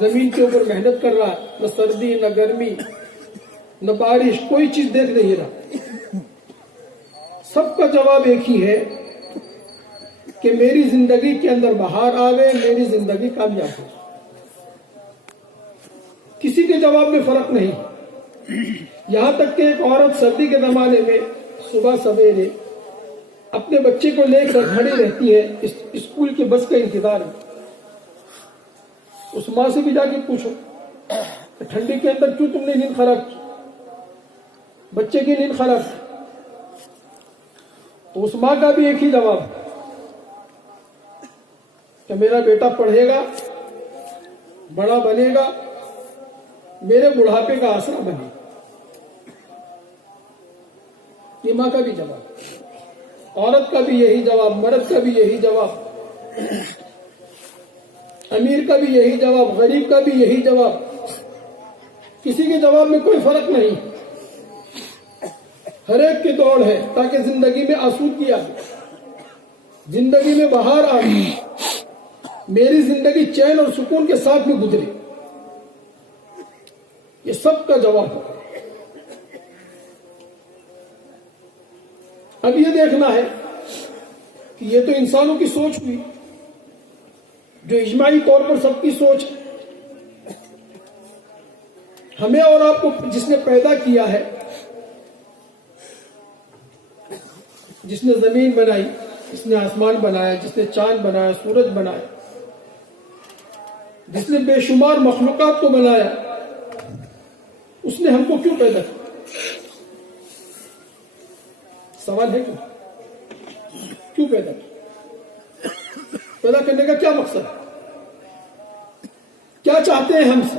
زمین کے اوپر محنت کر رہا ہے، نہ سردی نہ گرمی نہ بارش، کوئی چیز دیکھ نہیں رہا، سب کا جواب ایک ہی ہے کہ میری زندگی کے اندر بہار آوے، میری زندگی کامیاب ہو۔ کسی کے جواب میں فرق نہیں، یہاں تک کہ ایک عورت سردی کے زمانے میں صبح سویرے اپنے بچے کو لے کر کھڑی رہتی ہے اسکول کے بس کا انتظار میں۔ اس ماں سے بھی جا کے پوچھو کہ ٹھنڈی کے اندر کیوں تم نے نیند خراب کی، بچے کی نیند خراب کی، تو اس ماں کا بھی ایک ہی جواب ہے کہ میرا بیٹا پڑھے گا، بڑا بنے گا، میرے بڑھاپے کا آسرا بنے گا۔ یہ ماں کا بھی جواب، عورت کا بھی یہی جواب، مرد کا بھی یہی جواب، امیر کا بھی یہی جواب، غریب کا بھی یہی جواب، کسی کے جواب میں کوئی فرق نہیں، ہر ایک کی دوڑ ہے تاکہ زندگی میں آسودگی آئے، زندگی میں بہار آئے، میری زندگی چین اور سکون کے ساتھ میں گزرے۔ یہ سب کا جواب ہے۔ اب یہ دیکھنا ہے کہ یہ تو انسانوں کی سوچ ہوئی، جو اجماعی طور پر سب کی سوچ ہے۔ ہمیں اور آپ کو جس نے پیدا کیا ہے، جس نے زمین بنائی، جس نے آسمان بنایا، جس نے چاند بنایا، سورج بنایا، جس نے بے شمار مخلوقات کو بنایا، اس نے ہم کو کیوں پیدا کیا؟ سوال ہے کیوں پیدا کیا؟ پیدا کرنے کا کیا مقصد ہے؟ کیا چاہتے ہیں ہم سے؟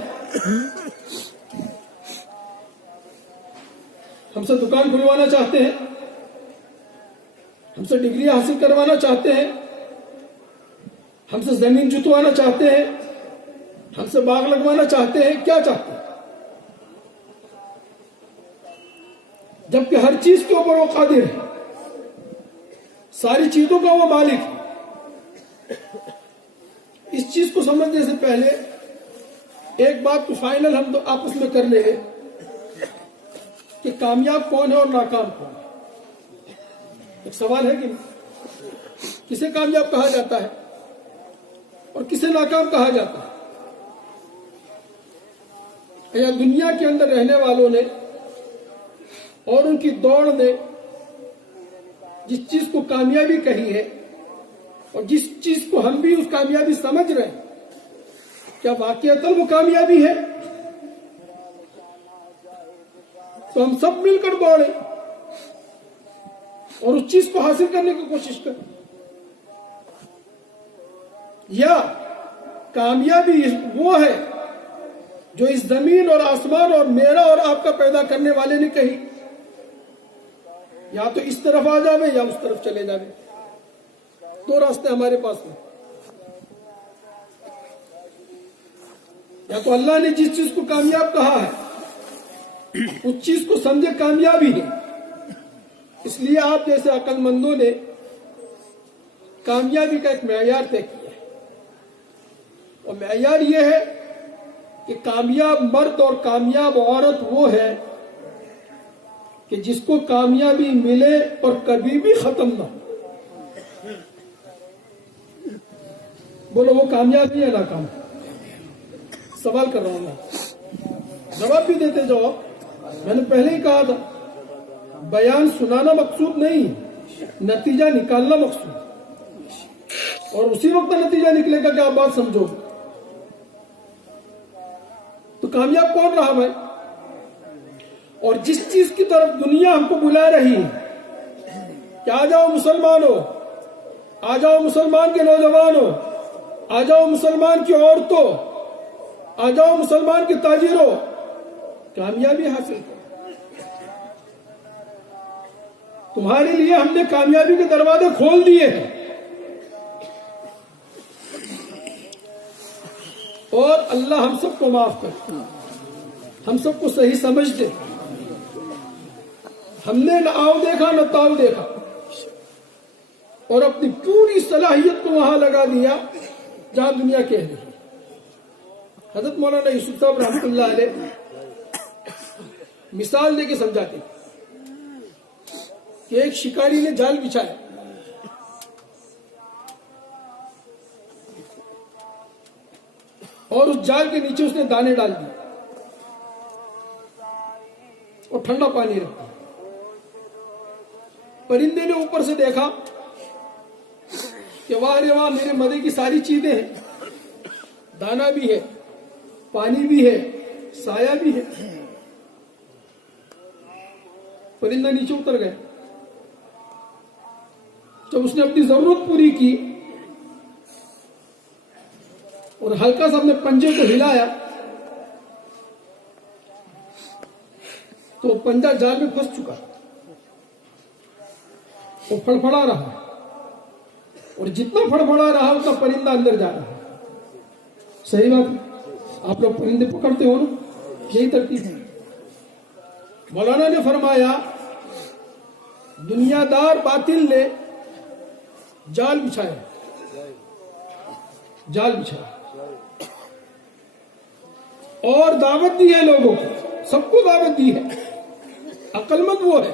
ہم سے دکان کھلوانا چاہتے ہیں؟ ہم سے ڈگریاں حاصل کروانا چاہتے ہیں؟ ہم سے زمین جتوانا چاہتے ہیں؟ ہم سے باغ لگوانا چاہتے ہیں؟ کیا چاہتے ہیں؟ جبکہ ہر چیز کے اوپر وہ قادر ہے، ساری چیزوں کا وہ مالک ہے۔ اس چیز کو سمجھنے سے پہلے ایک بات تو فائنل ہم تو آپس میں کر لیں گے کہ کامیاب کون ہے اور ناکام کون ہے۔ ایک سوال ہے کہ کسے کامیاب کہا جاتا ہے اور کسے ناکام کہا جاتا ہے؟ یا دنیا کے اندر رہنے والوں نے اور ان کی دوڑ نے جس چیز کو کامیابی کہی ہے اور جس چیز کو ہم بھی اس کامیابی سمجھ رہے ہیں، کیا واقعتاً وہ کامیابی ہے؟ تو ہم سب مل کر دوڑیں اور اس چیز کو حاصل کرنے کی کوشش کریں، یا کامیابی وہ ہے جو اس زمین اور آسمان اور میرا اور آپ کا پیدا کرنے والے نے کہی، یا تو اس طرف آ جاوے یا اس طرف چلے جاوے، دو راستے ہمارے پاس ہیں۔ یا تو اللہ نے جس چیز کو کامیاب کہا ہے اس چیز کو سمجھے کامیابی ہے، اس لیے آپ جیسے عقل مندوں نے کامیابی کا ایک معیار طے کیا ہے، اور معیار یہ ہے کہ کامیاب مرد اور کامیاب عورت وہ ہے کہ جس کو کامیابی ملے اور کبھی بھی ختم نہ ہو۔ بولو وہ کامیابی ہے ناکام؟ سوال کر رہا ہوں میں، جواب بھی دیتے جاؤ۔ میں نے پہلے ہی کہا تھا بیان سنانا مقصود نہیں، نتیجہ نکالنا مقصود، اور اسی وقت نتیجہ نکلے گا کہ آپ بات سمجھو۔ تو کامیاب کون رہا بھائی؟ اور جس چیز کی طرف دنیا ہم کو بلا رہی ہے کہ آ جاؤ مسلمانوں، آ جاؤ مسلمان کے نوجوانوں، آ جاؤ مسلمان کی عورتوں، آ جاؤ مسلمان کے تاجروں، کامیابی حاصل کرو۔ تمہارے لیے ہم نے کامیابی کے دروازے کھول دیے ہیں، اور اللہ ہم سب کو معاف کرے، ہم سب کو صحیح سمجھ دے۔ ہم نے نہ آؤ دیکھا نہ تاؤ دیکھا، اور اپنی پوری صلاحیت کو وہاں لگا دیا جہاں دنیا کہہ رہی ہے۔ حضرت مولانا یوسف صاحب رحمۃ اللہ علیہ مثال دے کے سمجھاتے کہ ایک شکاری نے جال بچھایا، اور اس جال کے نیچے اس نے دانے ڈال دیے اور ٹھنڈا پانی رکھا۔ پرندے نے اوپر سے دیکھا کہ واہ رے واہ، میرے مزے کی ساری چیزیں ہیں، دانا بھی ہے، پانی بھی ہے، سایہ بھی ہے۔ پرندہ نیچے اتر گیا۔ جب اس نے اپنی ضرورت پوری کی اور ہلکا سا اپنے پنجے کو ہلایا تو پنجہ جال میں پھنس چکا، وہ پھڑپڑا رہا، اور جتنا پھڑپڑا رہا اتنا پرندہ اندر جا رہا۔ صحیح بات ہے، آپ لوگ پرندے پکڑتے ہو نا، یہی ترتیب ہے۔ مولانا نے فرمایا دنیا دار باطل نے جال بچھایا، جال بچھایا اور دعوت دی ہے لوگوں کو، سب کو دعوت دی ہے۔ عقل مند وہ ہے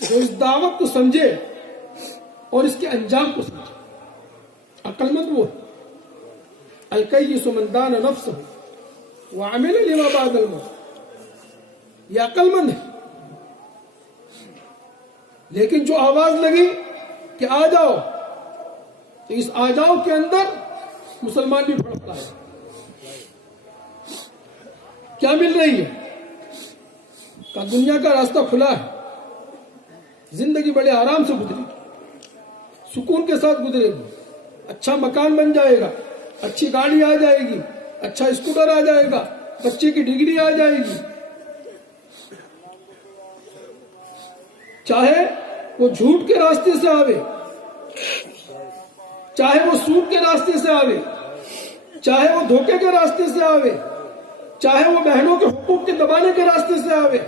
جو اس دعوت کو سمجھے اور اس کے انجام کو سمجھے۔ عقل مند وہ ہے، الکیس من دان نفسہ وعمل لما بعد الموت، یہ عقل مند ہے۔ لیکن جو آواز لگی کہ آ جاؤ، تو اس آ جاؤ کے اندر مسلمان بھی پھڑپڑا ہے۔ کیا مل رہی ہے؟ کہ دنیا کا راستہ کھلا ہے، زندگی بڑے آرام سے گزرے گی، سکون کے ساتھ گزرے گی، اچھا مکان بن جائے گا، اچھی گاڑی آ جائے گی، اچھا اسکوٹر آ جائے گا، بچے کی ڈگری آ جائے گی، چاہے وہ جھوٹ کے راستے سے آوے، چاہے وہ سود کے راستے سے آوے، چاہے وہ دھوکے کے راستے سے آوے، چاہے وہ بہنوں کے حقوق کے دبانے کے راستے سے آوے،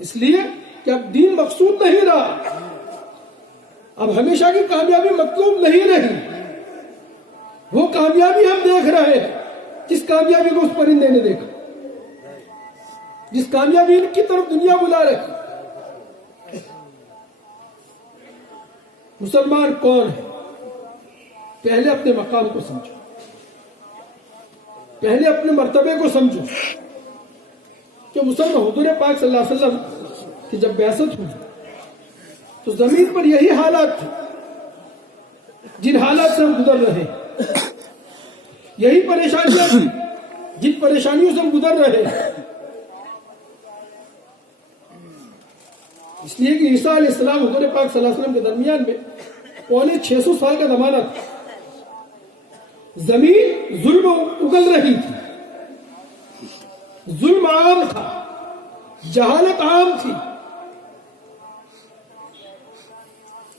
اس لیے کہ اب دین مقصود نہیں رہا، اب ہمیشہ کی کامیابی مطلوب نہیں رہی۔ وہ کامیابی ہم دیکھ رہے ہیں جس کامیابی کو اس پرندے نے دیکھا، جس کامیابی کی طرف دنیا بلا رہی۔ مسلمان کون ہے؟ پہلے اپنے مقام کو سمجھو، پہلے اپنے مرتبے کو سمجھو کہ مسلمان حضور پاک صلی اللہ علیہ وسلم کی جب بعثت ہوئی تو زمین پر یہی حالات تھے جن حالات سے ہم گزر رہے ہیں، یہی پریشانیاں تھیں جن پریشانیوں سے ہم گزر رہے ہیں۔ اس لیے کہ عیسیٰ علیہ السلام حضور پاک صلی اللہ علیہ وسلم کے درمیان میں 650 سال کا زمانہ تھا، زمین ظلم اگل رہی تھی، ظلم عام تھا، جہالت عام تھی،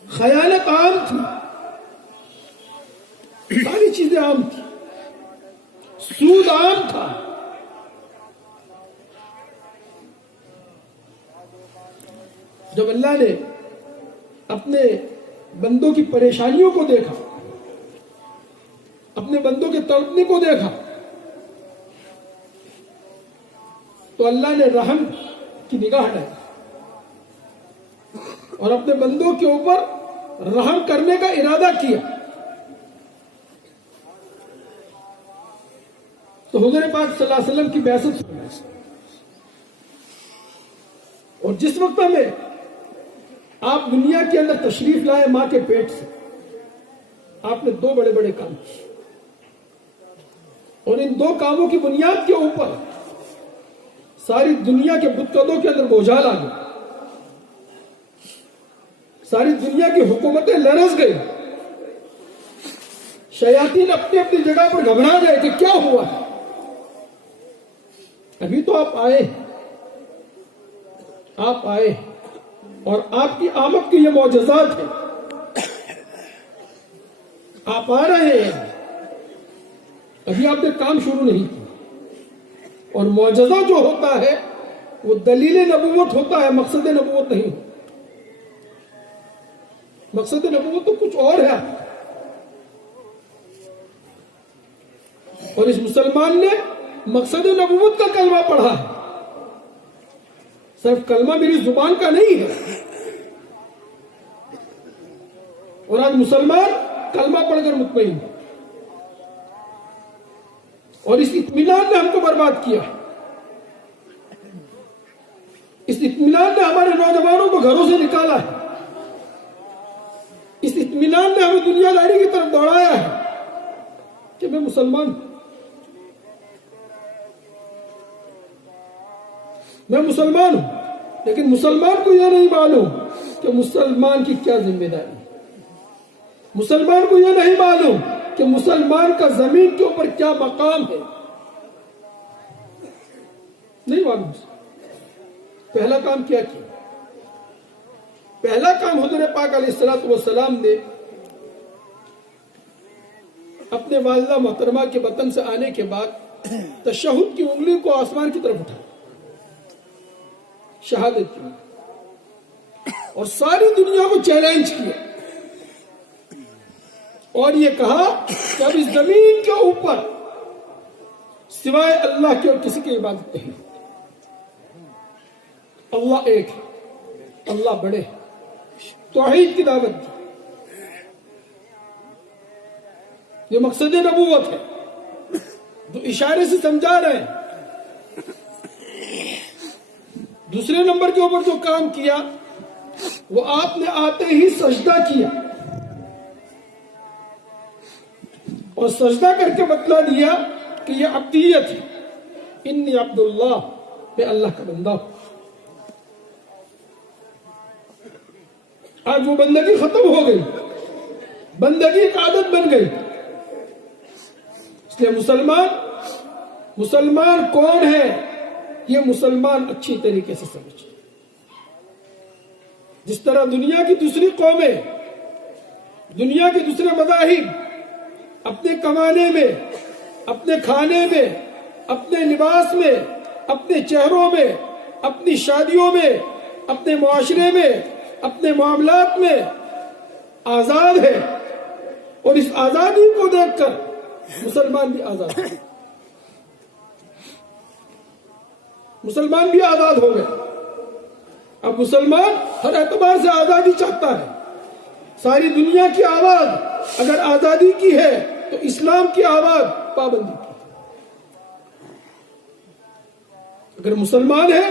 خیانت عام تھی، ساری چیزیں عام تھی، سود عام تھا۔ جب اللہ نے اپنے بندوں کی پریشانیوں کو دیکھا، اپنے بندوں کے تڑپنے کو دیکھا، تو اللہ نے رحم کی نگاہ ڈالی اور اپنے بندوں کے اوپر رحم کرنے کا ارادہ کیا۔ تو حضور پاک صلی اللہ علیہ وسلم کی بعثت ہوئی، اور جس وقت میں آپ دنیا کے اندر تشریف لائے ماں کے پیٹ سے، آپ نے 2 بڑے بڑے کام کیے، اور ان 2 کاموں کی بنیاد کے اوپر ساری دنیا کے بتقدوں کے اندر بوجھال آ گیا، ساری دنیا کی حکومتیں لرز گئی، شیاطین اپنی اپنی جگہ پر گھبرا گئے کہ کیا ہوا ہے۔ ابھی تو آپ آئے اور آپ کی آمد کے یہ معجزات ہیں، آپ آ رہے ہیں، ابھی آپ نے کام شروع نہیں کیا۔ اور معجزہ جو ہوتا ہے وہ دلیل نبوت ہوتا ہے، مقصد نبوت نہیں ہوتا۔ مقصد نبوت تو کچھ اور ہے۔ اور اس مسلمان نے مقصد نبوت کا کلمہ پڑھا ہے. صرف کلمہ میری زبان کا نہیں ہے. اور آج مسلمان کلمہ پڑھ کر مطمئن ہے. اور اس اطمینان نے ہم کو برباد کیا ہے. اس اطمینان نے ہمارے نوجوانوں کو گھروں سے نکالا ہے. اس اطمینان نے ہمیں دنیا داری کی طرف دوڑایا ہے کہ میں مسلمان ہوں. میں مسلمان ہوں. لیکن مسلمان کو یہ نہیں معلوم کہ مسلمان کی کیا ذمہ داری ہے. مسلمان کو یہ نہیں معلوم کہ مسلمان کا زمین کے اوپر کیا مقام ہے. نہیں معلوم. پہلا کام کیا کیا؟ پہلا کام حضور پاک علیہ الصلوۃ والسلام نے اپنے والدہ محترمہ کے وطن سے آنے کے بعد تشہد کی انگلی کو آسمان کی طرف اٹھایا، شہادت کی، اور ساری دنیا کو چیلنج کیا اور یہ کہا کہ اب اس زمین کے اوپر سوائے اللہ کے اور کسی کی عبادت نہیں. اللہ ایک ہے، اللہ بڑے ہے. توحید کی دعوت دی. یہ مقصد نبوت ہے جو اشارے سے سمجھا رہے ہیں. دوسرے نمبر کے اوپر جو کام کیا وہ آپ نے آتے ہی سجدہ کیا اور سجدہ کر کے بتلا دیا کہ یہ عبدیت ہے. انی عبداللہ، میں اللہ کا بندہ ہوں. آج وہ بندگی ختم ہو گئی، بندگی ایک عادت بن گئی. اس لیے مسلمان کون ہے یہ مسلمان اچھی طریقے سے سمجھے. جس طرح دنیا کی دوسری قومیں، دنیا کے دوسرے مذاہب اپنے کمانے میں، اپنے کھانے میں، اپنے لباس میں، اپنے چہروں میں، اپنی شادیوں میں، اپنے معاشرے میں، اپنے معاملات میں آزاد ہے، اور اس آزادی کو دیکھ کر مسلمان بھی آزاد ہے. مسلمان بھی آزاد ہو گئے. اب مسلمان ہر اعتبار سے آزادی چاہتا ہے. ساری دنیا کی آواز اگر آزادی کی ہے تو اسلام کی آواز پابندی کی. اگر مسلمان ہے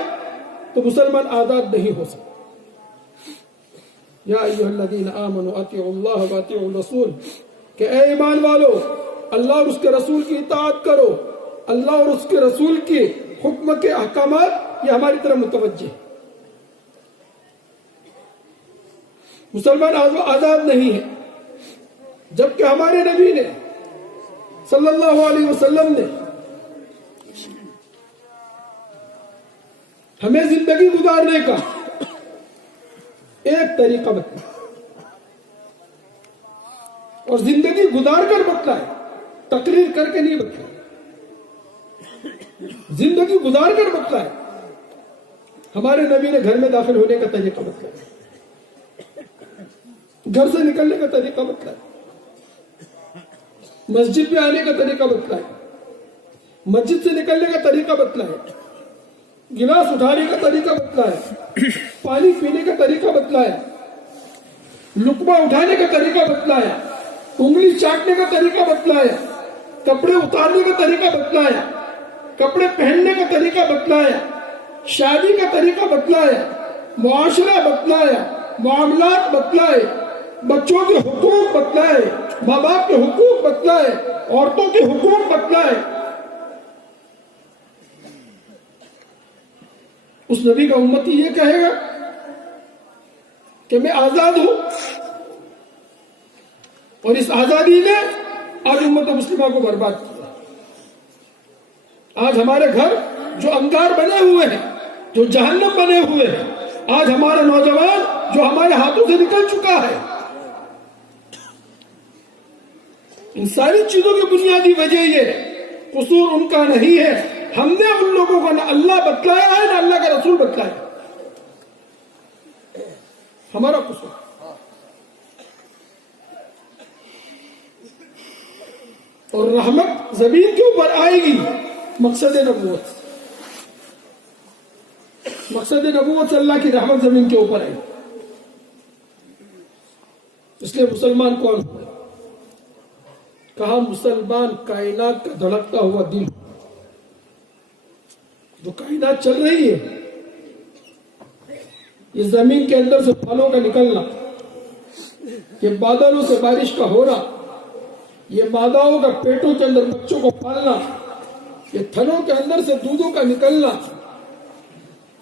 تو مسلمان آزاد نہیں ہو سکتا. یا ایھا الذین آمنوا اطیعوا اللہ واطیعوا الرسول، کہ اے ایمان والو اللہ اور اس کے رسول کی اطاعت کرو. اللہ اور اس کے رسول کے حکم کے احکامات یہ ہماری طرف متوجہ. مسلمان آزاد نہیں ہے، جبکہ ہمارے نبی نے صلی اللہ علیہ وسلم نے ہمیں زندگی گزارنے کا ایک طریقہ بتایا اور زندگی گزار کر بتلایا، تقریر کر کے نہیں بتلایا. زندگی گزار کر بتلایا. ہمارے نبی نے گھر میں داخل ہونے کا طریقہ بتلایا، گھر سے نکلنے کا طریقہ بتلایا، مسجد میں آنے کا طریقہ بتلایا، مسجد سے نکلنے کا طریقہ بتلایا، گلاس اٹھانے کا طریقہ بتلایا، پانی پینے کا طریقہ بتلایا، لقمہ اٹھانے کا طریقہ بتلایا، انگلی چاٹنے کا طریقہ بتلایا، کپڑے اتارنے کا طریقہ بتلایا، کپڑے پہننے کا طریقہ بتلایا، شادی کا طریقہ بتلایا، معاشرہ بتلایا، معاملات بتلائے، بچوں کے حقوق بتلائے، ماں باپ کے حقوق بتلائے، عورتوں کے حقوق بتلائے. اس نبی کا امتی یہ کہے گا کہ میں آزاد ہوں، اور اس آزادی نے آج امت مسلمہ کو برباد کیا. آج ہمارے گھر جو انگار بنے ہوئے ہیں، جو جہنم بنے ہوئے ہیں، آج ہمارا نوجوان جو ہمارے ہاتھوں سے نکل چکا ہے، ان ساری چیزوں کی بنیادی وجہ یہ قصور ان کا نہیں ہے. ہم نے ان لوگوں کو نہ اللہ بتلایا ہے نہ اللہ کا رسول بتلایا. ہمارا قصور. اور رحمت زمین کے اوپر آئے گی مقصد نبوت سے. مقصد نبوت سے اللہ کی رحمت زمین کے اوپر آئے گی. اس لیے مسلمان کون ہے؟ کہا مسلمان کائنات کا دھڑکتا ہوا دل. جو کائنات چل رہی ہے، یہ زمین کے اندر سے پھلوں کا نکلنا، یہ بادلوں سے بارش کا ہو رہا، یہ ماداؤں کا پیٹوں کے اندر بچوں کو پالنا، یہ تھنوں کے اندر سے دودھوں کا نکلنا،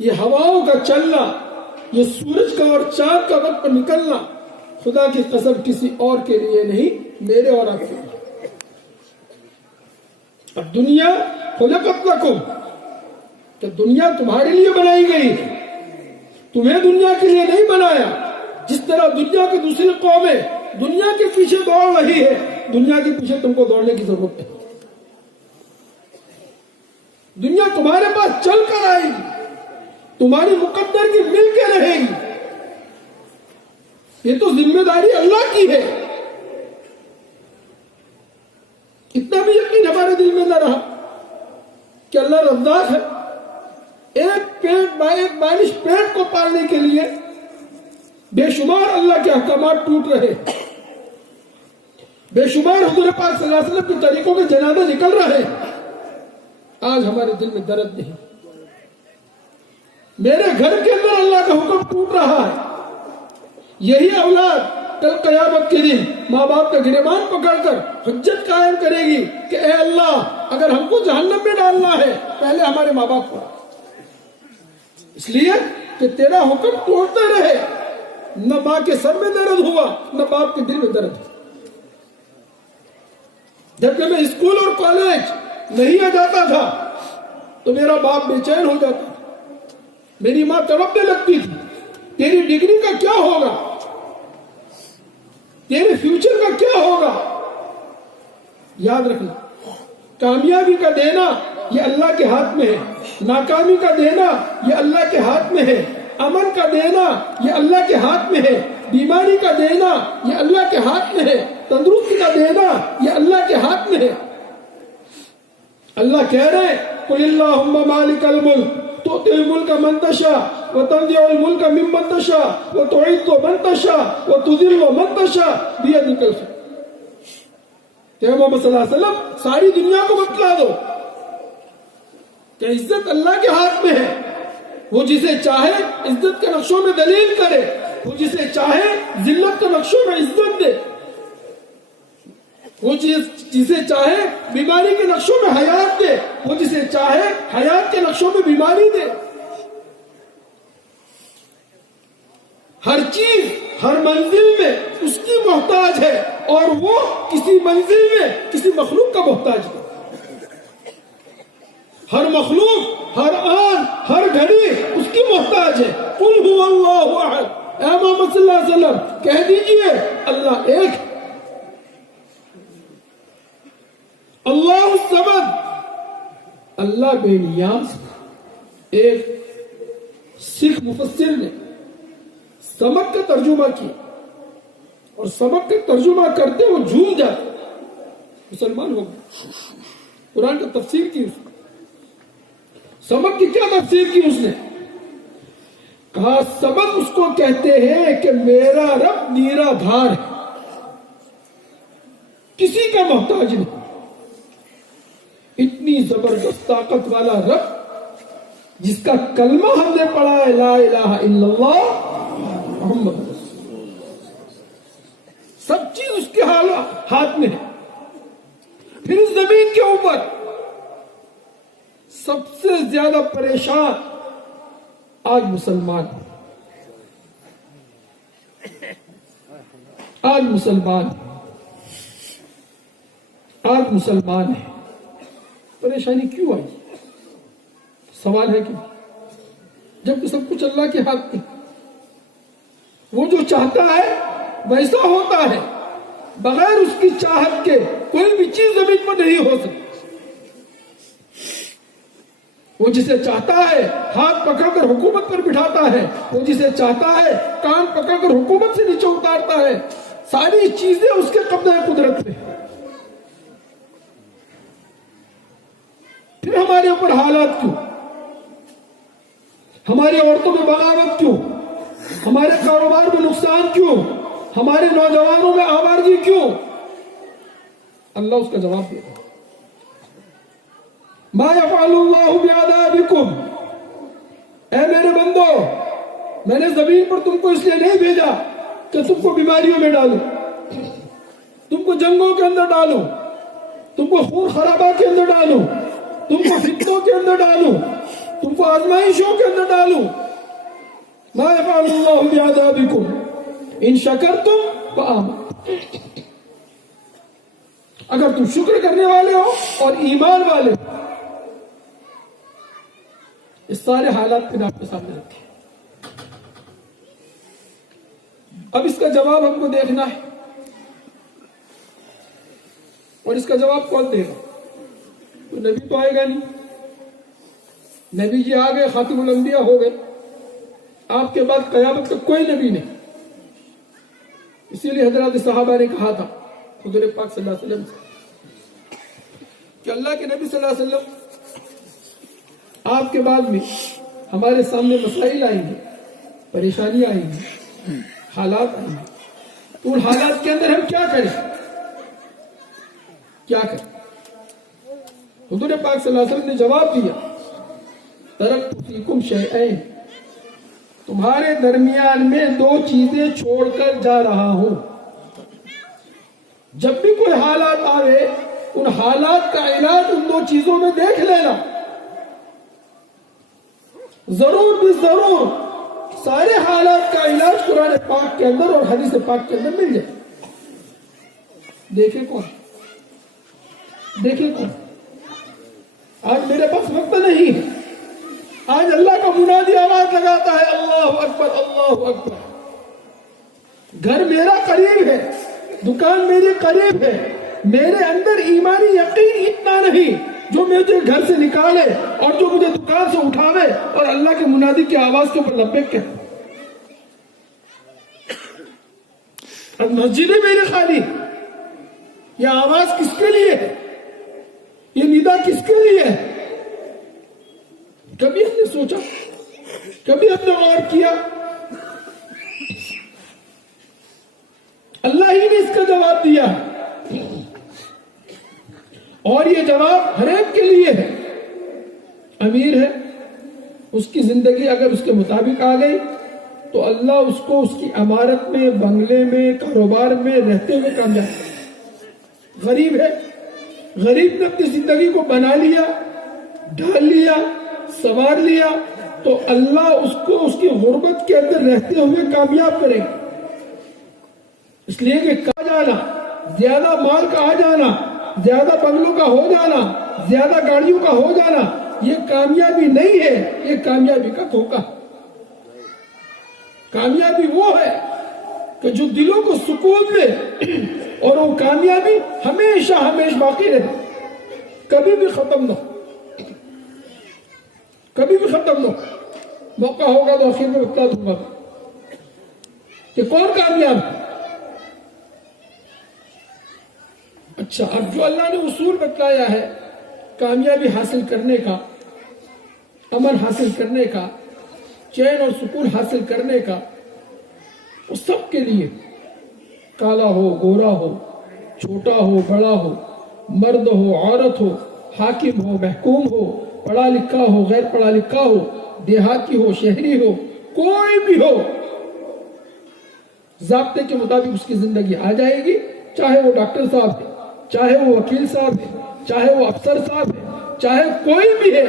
یہ ہواؤں کا چلنا، یہ سورج کا اور چاند کا وقت پر نکلنا، خدا کی قسم کسی اور کے لیے نہیں، میرے اور آپ کے لیے. اب دنیا خلقت لکم، کہ دنیا تمہارے لیے بنائی گئی ہے، تمہیں دنیا کے لیے نہیں بنایا. جس طرح دنیا کی دوسری قومیں دنیا کے پیچھے دوڑ رہی ہے، دنیا کے پیچھے تم کو دوڑنے کی ضرورت ہے. دنیا تمہارے پاس چل کر آئے گی، تمہاری مقدر کی مل کے رہے گی. یہ تو ذمہ داری اللہ کی ہے. اتنا بھی یقین ہمارے دل میں نہ رہا کہ اللہ رزاق ہے. ایک بالش پیٹ کو پالنے کے لیے بے شمار اللہ کے احکامات ٹوٹ رہے، بے شمار حضور پاک صلی اللہ علیہ وسلم کے طریقوں کے جنازے نکل رہے. آج ہمارے دل میں درد نہیں. میرے گھر کے اندر اللہ کا حکم ٹوٹ رہا ہے. یہی اولاد کل قیامت کے دن ماں باپ کا گریبان پکڑ کر حجت قائم کرے گی کہ اے اللہ، اگر ہم کو جہنم میں ڈالنا ہے پہلے ہمارے ماں باپ کو، اس لیے کہ تیرا حکم توڑتے رہے. نہ ماں کے سر میں درد ہوا، نہ باپ کے دل میں درد ہوا. جب کہ میں اسکول اور کالج نہیں آ جاتا تھا تو میرا باپ بے چین ہو جاتا تھا، میری ماں تڑپنے لگتی تھی، تیری ڈگری کا کیا ہوگا، تیرے فیوچر کا کیا ہوگا. یاد رکھنا، کامیابی کا دینا یہ اللہ کے ہاتھ میں ہے، ناکامی کا دینا یہ اللہ کے ہاتھ میں ہے، امن کا دینا یہ اللہ کے ہاتھ میں ہے، بیماری کا دینا یہ اللہ کے ہاتھ میں ہے، تندرستی کا دینا یہ اللہ کے ہاتھ میں ہے. اللہ کہہ رہے ہیں قل اللہم مالک الملک تؤتی الملک من تشاء وتنزع الملک ممن تشاء وتعز من تشاء وتذل من تشاء بیدک الخیر. کہ محمد صلی اللہ علیہ وسلم ساری دنیا کو بتلا دو کہ عزت اللہ کے ہاتھ میں ہے. وہ جسے چاہے عزت کے نقشوں میں دلیل کرے، وہ جسے چاہے ذلت کے نقشوں میں عزت دے، وہ جسے چاہے بیماری کے نقشوں میں حیات دے، وہ جسے چاہے حیات کے نقشوں میں بیماری دے. ہر چیز ہر منزل میں اس کی محتاج ہے، اور وہ کسی منزل میں کسی مخلوق کا محتاج ہے. ہر مخلوق ہر آن ہر گھڑی اس کی محتاج ہے. قل هو اللہ احد، اے محمد صلی اللہ علیہ وسلم کہہ دیجئے اللہ ایک، اللہ الصمد، اللہ بے نیاز. ایک سکھ مفسر نے سمد کا ترجمہ کیا، اور سمد کا ترجمہ کرتے وہ جھوم جاتے، مسلمان ہو گئے. قرآن کا تفسیر کی اس نے، سمد کی کیا تفسیر کی اس نے؟ کہا سمد اس کو کہتے ہیں کہ میرا رب نیرا دھار ہے، کسی کا محتاج نہیں. اتنی زبردست طاقت والا رب جس کا کلمہ ہم نے پڑھا ہے لا الہ الا اللہ محمد رسول اللہ. سب چیز اس کے ہاتھ میں ہے. پھر اس زمین کے اوپر سب سے زیادہ پریشان آج مسلمان، آج مسلمان ہے. پریشانی کیوں آئی؟ سوال ہے کہ جب سب کچھ اللہ کے ہاتھ میں، وہ جو چاہتا ہے ویسا ہوتا ہے، بغیر اس کی چاہت کے کوئی بھی چیز زمین پر نہیں ہو سکتی. وہ جسے چاہتا ہے ہاتھ پکڑ کر حکومت پر بٹھاتا ہے، وہ جسے چاہتا ہے کان پکڑ کر حکومت سے نیچے اتارتا ہے. ساری چیزیں اس کے قبضہ قدرت میں. پہ ہمارے اوپر حالات کیوں؟ ہماری عورتوں میں بغاوت کیوں؟ ہمارے کاروبار میں نقصان کیوں؟ ہمارے نوجوانوں میں آوارگی کیوں؟ اللہ اس کا جواب دے گا. ما یفعل اللہ بعذابکم، اے میرے بندو، میں نے زمین پر تم کو اس لیے نہیں بھیجا کہ تم کو بیماریوں میں ڈالوں، تم کو جنگوں کے اندر ڈالوں، تم کو خون خرابہ کے اندر ڈالوں، تم کو فتنوں کے اندر ڈالوں، تم کو آزمائشوں کے اندر ڈالوں. ما یفعل اللہ بعذابکم ان شکرتم وآمنتم، اگر تم شکر کرنے والے ہو اور ایمان والے ہو. اس سارے حالات پھر آپ کے سامنے رکھے. اب اس کا جواب ہم کو دیکھنا ہے، اور اس کا جواب کون دے گا؟ کوئی نبی تو آئے گا نہیں. نبی جی آ گئے، خاتم الانبیاء ہو گئے، آپ کے بعد قیامت کا کوئی نبی نہیں. اسی لیے حضرات صحابہ نے کہا تھا حضور پاک صلی اللہ علیہ وسلم سے کہ اللہ کے نبی صلی اللہ علیہ وسلم آپ کے بعد میں ہمارے سامنے مسائل آئیں گے، پریشانیاں آئیں گی، حالات آئیں گے، تو ان حالات کے اندر ہم کیا کریں؟ کیا کریں؟ حضور پاک صلی اللہ علیہ وسلم نے جواب دیا، ترکت فیکم شیئین، تمہارے درمیان میں دو چیزیں چھوڑ کر جا رہا ہوں. جب بھی کوئی حالات آوے ان حالات کا علاج ان دو چیزوں میں دیکھ لینا. ضرور بھی ضرور سارے حالات کا علاج قرآن پاک کے اندر اور حدیث پاک کے اندر مل جائے. دیکھیں کون، دیکھیں کون. آج میرے پاس وقت نہیں ہے، آج اللہ کا منادی آواز لگاتا ہے، اللہ اکبر اللہ اکبر. گھر میرا قریب ہے، دکان میری قریب ہے، میرے اندر ایمانی یقین اتنا نہیں جو مجھے گھر سے نکالے اور جو مجھے دکان سے اٹھاوے اور اللہ کے منادی کی آواز کے اوپر لبیک کہے. اب مسجدیں میری خالی، یہ آواز کس کے لیے ہے؟ یہ ندا کس کے لیے ہے؟ کبھی ہم نے سوچا؟ کبھی ہم نے غور کیا؟ اللہ ہی نے اس کا جواب دیا، اور یہ جواب ہر ایک کے لیے ہے. امیر ہے، اس کی زندگی اگر اس کے مطابق آ گئی تو اللہ اس کو اس کی عمارت میں، بنگلے میں، کاروبار میں رہتے ہوئے کامیاب کرے. غریب ہے، غریب نے اپنی زندگی کو بنا لیا، ڈھال لیا، سوار لیا، تو اللہ اس کو اس کی غربت کے اندر رہتے ہوئے کامیاب کرے گا. اس لیے کہ کہا جانا، زیادہ مال کا آ جانا، زیادہ بنگلوں کا ہو جانا، زیادہ گاڑیوں کا ہو جانا، یہ کامیابی نہیں ہے، یہ کامیابی کا دھوکہ. کامیابی وہ ہے کہ جو دلوں کو سکون دے، اور وہ کامیابی ہمیشہ ہمیشہ باقی رہے، کبھی بھی ختم نہ ہو، کبھی بھی ختم نہ ہو. موقع ہوگا تو آخر میں بتا دوں گا کہ کون کامیاب ہے. اچھا، اب جو اللہ نے اصول بتلایا ہے کامیابی حاصل کرنے کا، امن حاصل کرنے کا، چین اور سکون حاصل کرنے کا، وہ سب کے لیے، کالا ہو، گورا ہو، چھوٹا ہو، بڑا ہو، مرد ہو، عورت ہو، حاکم ہو، محکوم ہو، پڑھا لکھا ہو، غیر پڑھا لکھا ہو، دیہاتی ہو، شہری ہو، کوئی بھی ہو، ضابطے کے مطابق اس کی زندگی آ جائے گی. چاہے وہ ڈاکٹر صاحب ہے، چاہے وہ وکیل صاحب ہے، چاہے وہ افسر صاحب ہے، چاہے کوئی بھی ہے،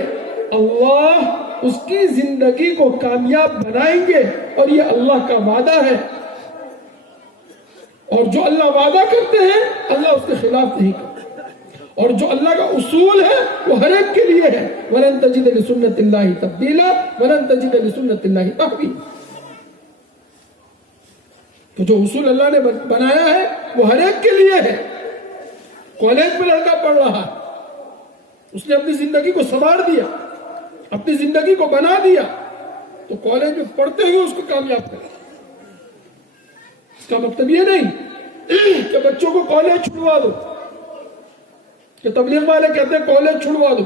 اللہ اس کی زندگی کو کامیاب بنائیں گے. اور یہ اللہ کا وعدہ ہے، اور جو اللہ وعدہ کرتے ہیں اللہ اس کے خلاف نہیں کرتے. اور جو اللہ کا اصول ہے وہ ہر ایک کے لیے ہے. وَلَن تَجِدَ لِسُنَّةِ اللَّهِ تَبْدِيلًا وَلَن تَجِدَ لِسُنَّةِ اللَّهِ تَحْوِيلًا. تو جو اصول اللہ نے بنایا ہے وہ ہر ایک کے لیے ہے. کالج میں لڑکا پڑھ رہا ہے، اس نے اپنی زندگی کو سنوار دیا، اپنی زندگی کو بنا دیا، تو کالج میں پڑھتے ہوئے اس کو کامیاب کرے. اس کا مطلب یہ نہیں کہ بچوں کو کالج چھڑوا دو، کہ تبلیغ والے کہتے ہیں کالج چھڑوا دو.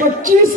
25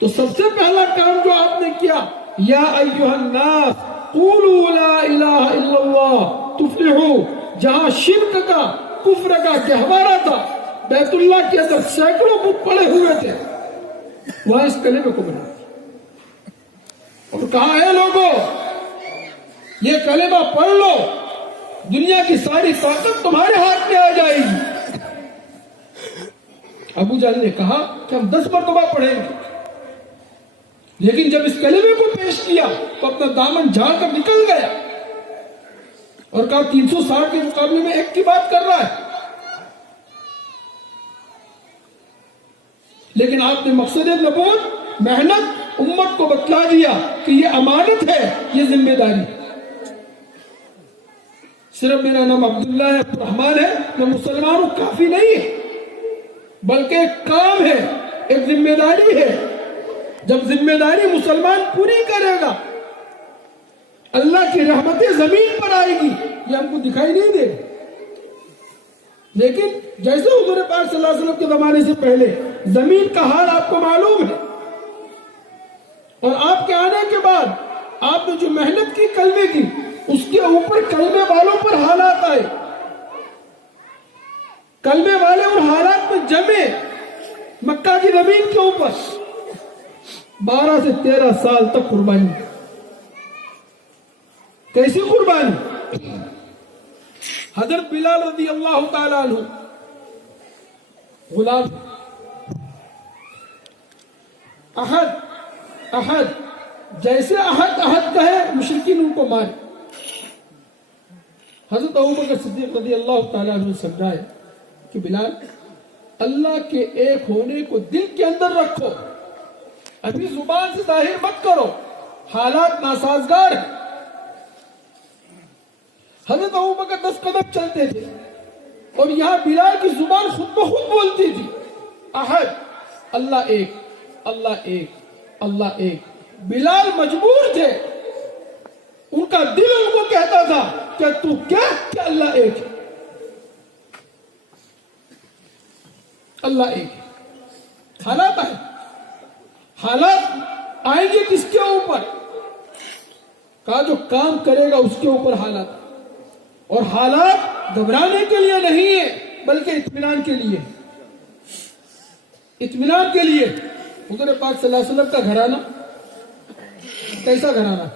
تو سب سے پہلا کام جو آپ نے کیا، یا ایھا الناس قولوا لا الہ الا اللہ تفلحوا، جہاں شرک کا کفر کا گہوارہ تھا، بیت اللہ کے اندر سینکڑوں بت پڑے ہوئے تھے، وہاں اس کلمے کو بنا اور کہا ہے لوگوں یہ کلمہ پڑھ لو، دنیا کی ساری طاقت تمہارے ہاتھ میں آ جائے گی۔ ابو جہل نے کہا کہ ہم 10 مرتبہ پڑھیں گے، لیکن جب اس کلمے کو پیش کیا تو اپنا دامن جھاڑ کر نکل گیا اور کہا 360 کے مقابلے میں ایک کی بات کر رہا ہے۔ لیکن آپ نے مقصد نبوت محنت امت کو بتلا دیا کہ یہ امانت ہے، یہ ذمہ داری، صرف میرا نام عبداللہ ہے، عبد الرحمن ہے، میں مسلمان ہوں کافی نہیں ہے، بلکہ ایک کام ہے، ایک ذمہ داری ہے۔ جب ذمہ داری مسلمان پوری کرے گا اللہ کی رحمتیں زمین پر آئے گی، یہ ہم کو دکھائی نہیں دے۔ لیکن جیسے حضور پاک صلی اللہ علیہ وسلم کے زمانے سے پہلے زمین کا حال آپ کو معلوم ہے، اور آپ کے آنے کے بعد آپ نے جو محنت کی کلمے کی، اس کے اوپر کلمے والوں پر حالات آئے، کلمے والے اور حالات میں جمے مکہ کی زمین کے اوپر 12 سے 13 سال تک قربانی۔ کیسی قربانی؟ حضرت بلال رضی اللہ تعالیٰ عنہ غلام، احد جیسے احد کہے مشرکین ان کو مارے۔ حضرت ابوبکر صدیق رضی اللہ تعالیٰ عنہ سمجھائے کہ بلال اللہ کے ایک ہونے کو دل کے اندر رکھو، ابھی زبان سے ظاہر مت کرو، حالات ناسازگار ہیں۔ حضرت ابوبکر 10 قدم چلتے تھے اور یہاں بلال کی زبان خود بخود بولتی تھی، احد، اللہ ایک، اللہ ایک، اللہ ایک۔ بلال مجبور تھے، ان کا دل ان کو کہتا تھا کہ تو کیا کہ اللہ ایک ہے، اللہ ایک ہے۔ حالات آئے، حالات آئیں گے کس کے اوپر؟ کہا جو کام کرے گا اس کے اوپر حالات، اور حالات گھبرانے کے لیے نہیں ہے بلکہ اطمینان کے لیے، اطمینان کے لیے۔ حضور پاک صلی اللہ علیہ وسلم کا گھرانہ کیسا گھرانہ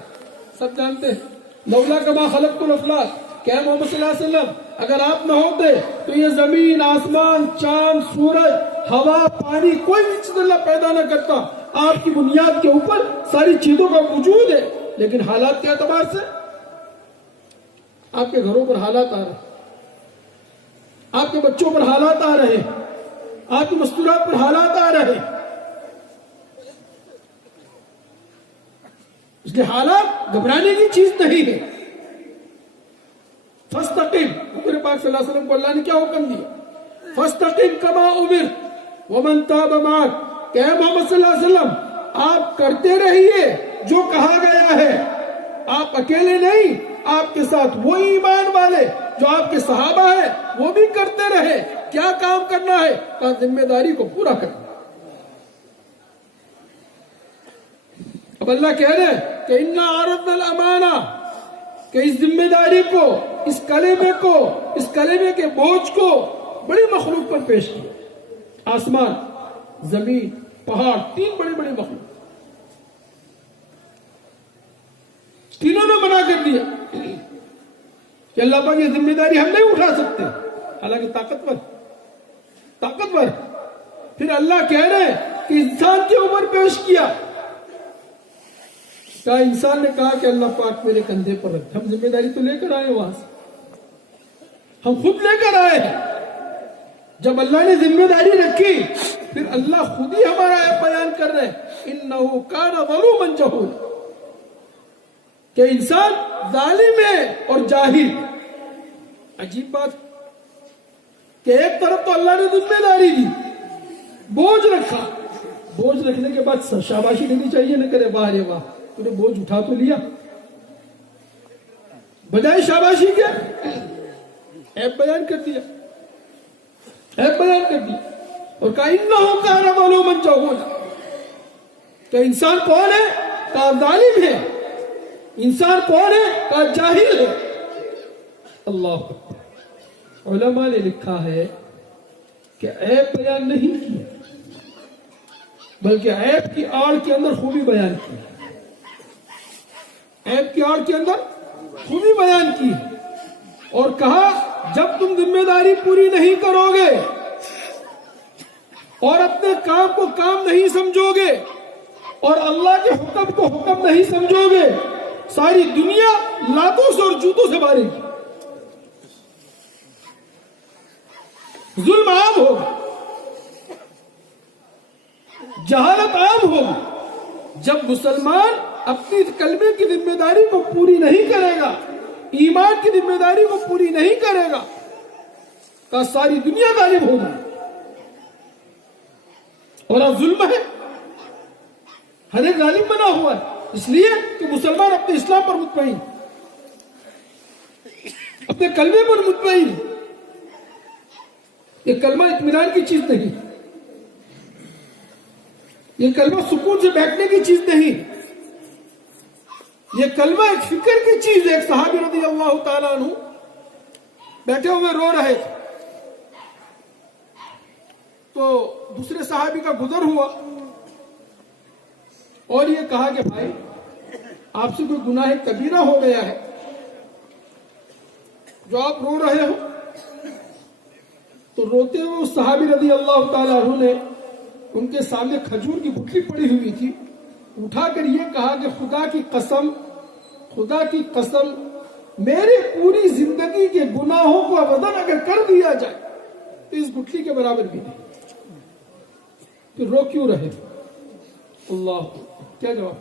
سب جانتے ہیں، لولا کما خلقت الافلاک، کہ محمد صلی اللہ علیہ وسلم اگر آپ نہ ہوتے تو یہ زمین، آسمان، چاند، سورج، ہوا، پانی، کوئی بھی چیز اللہ پیدا نہ کرتا۔ آپ کی بنیاد کے اوپر ساری چیزوں کا وجود ہے، لیکن حالات کے اعتبار سے آپ کے گھروں پر حالات آ رہے ہیں، آپ کے بچوں پر حالات آ رہے ہیں، آپ کی مستورات پر حالات آ رہے ہیں، اس لیے حالات گھبرانے کی چیز نہیں ہے۔ فاستقم، حضور پاک صلی اللہ علیہ وسلم کو اللہ نے کیا حکم دیا؟ فاستقم کما امرت ومن تاب معک، کہ اے محمد صلی اللہ علیہ وسلم آپ کرتے رہیے جو کہا گیا ہے، آپ اکیلے نہیں، آپ کے ساتھ وہ ایمان والے جو آپ کے صحابہ ہیں وہ بھی کرتے رہے۔ کیا کام کرنا ہے؟ کہا ذمہ داری کو پورا کرنا۔ اب اللہ کہہ رہے ہیں کہ انا عرضنا الامانہ، کہ اس ذمہ داری کو، اس کلمے کے بوجھ کو بڑی مخلوق پر پیش کیا، آسمان، زمین، پہاڑ، 3 بڑی بڑی مخلوق، تینوں نے منع کر دیا کہ اللہ پاک یہ ذمہ داری ہم نہیں اٹھا سکتے، حالانکہ طاقتور۔ پھر اللہ کہہ رہے ہیں کہ انسان کے اوپر پیش کیا، کہا انسان نے کہا کہ اللہ پاک میرے کندھے پر رکھ، ہم ذمہ داری تو لے کر آئے، وہاں سے ہم خود لے کر آئے ہیں۔ جب اللہ نے ذمہ داری رکھی پھر اللہ خود ہی ہمارا بیان کر رہے ہیں، انہ کان ظلوما جہولا، کہ انسان ظالم ہے اور جاہل۔ عجیب بات کہ ایک طرف تو اللہ نے ذمہ داری دی، بوجھ رکھا، بوجھ رکھنے کے بعد شاباشی دینی چاہیے، نہ کرے واہ رے واہ تو نے بوجھ اٹھا تو لیا، بجائے شاباشی کے عیب بیان کر دیا، عیب بیان کر دیا، اور کہا انہ کان ظلوما جہولا۔ کہ انسان کون ہے؟ کہا ظالم ہے. انسان کون ہے؟ کہا جاہل ہے. اللہ اکبر. علماء نے لکھا ہے کہ عیب بیان نہیں کی بلکہ عیب کی آڑ کے اندر خوبی بیان کی. عیب کی آڑ کے اندر خوبی بیان کی اور کہا جب تم ذمہ داری پوری نہیں کرو گے اور اپنے کام کو کام نہیں سمجھو گے اور اللہ کے حکم کو حکم نہیں سمجھو گے ساری دنیا لاتوں سے اور جوتوں سے مارے گی. ظلم عام ہوگا, جہالت عام ہوگی. جب مسلمان اپنی کلمے کی ذمہ داری کو پوری نہیں کرے گا, ایمان کی ذمہ داری کو پوری نہیں کرے گا تو ساری دنیا غالب ہوگی. اور اب ظلم ہے, ہر ایک غالب بنا ہوا ہے, اس لیے کہ مسلمان اپنے اسلام پر مطمئن, اپنے کلمے پر مطمئن. یہ کلمہ اطمینان کی چیز نہیں, یہ کلمہ سکون سے بیٹھنے کی چیز نہیں, یہ کلمہ ایک فکر کی چیز ہے. ایک صحابی رضی اللہ تعالیٰ عنہ بیٹھے ہوئے رو رہے تھے تو دوسرے صحابی کا گزر ہوا اور یہ کہا کہ بھائی آپ سے کوئی گناہ کبیرہ ہو گیا ہے جو آپ رو رہے ہو. تو روتے ہوئے اس صحابی رضی اللہ تعالیٰ عنہ نے ان کے سامنے کھجور کی گٹھلی پڑی ہوئی تھی, اٹھا کر یہ کہا کہ خدا کی قسم میری پوری زندگی کے گناہوں کو ابداً اگر کر دیا جائے تو اس گٹھلی کے برابر بھی نہیں. پھر رو کیوں رہے؟ اللہ کیا جواب؟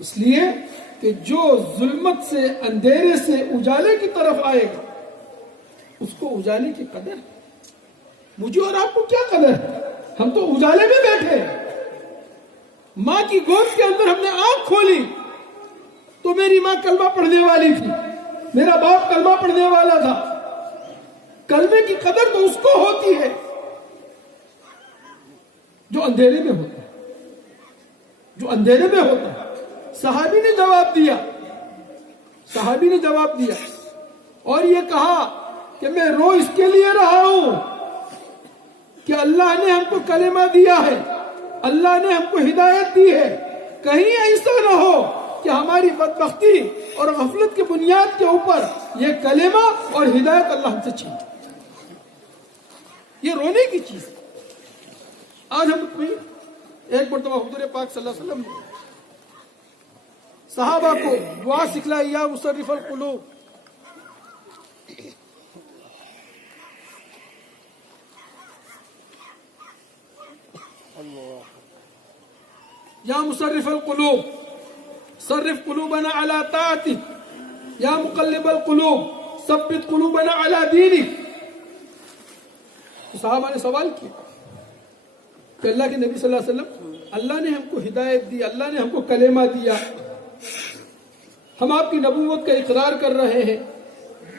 اس لیے کہ جو ظلمت سے اندھیرے سے اجالے کی طرف آئے گا اس کو اجالے کی قدر ہے. مجھے اور آپ کو کیا قدر ہے؟ ہم تو اجالے میں بیٹھے ہیں. ماں کی گود کے اندر ہم نے آنکھ کھولی تو میری ماں کلمہ پڑھنے والی تھی, میرا باپ کلمہ پڑھنے والا تھا. کلمے کی قدر تو اس کو ہوتی ہے جو اندھیرے میں ہوتا ہے, جو اندھیرے میں ہوتا ہے. صحابی نے جواب دیا اور یہ کہا کہ میں رو اس کے لیے رہا ہوں کہ اللہ نے ہم کو کلمہ دیا ہے, اللہ نے ہم کو ہدایت دی ہے. کہیں ایسا نہ ہو کہ ہماری بدبختی اور غفلت کی بنیاد کے اوپر یہ کلمہ اور ہدایت اللہ ہم سے چھین. یہ رونے کی چیز ہے. آج ہم ایک مرتبہ حضور پاک صلی اللہ علیہ وسلم نے صحابہ کو دعا سکھلائی, یا مصرف القلوب, یا مصرف القلوب صرف قلوبنا على طاعتك یا مقلب القلوب ثبت قلوبنا على دینک. صحابہ نے سوال کیا کہ اللہ کے نبی صلی اللہ علیہ وسلم, اللہ نے ہم کو ہدایت دی, اللہ نے ہم کو کلمہ دیا, ہم آپ کی نبوت کا اقرار کر رہے ہیں,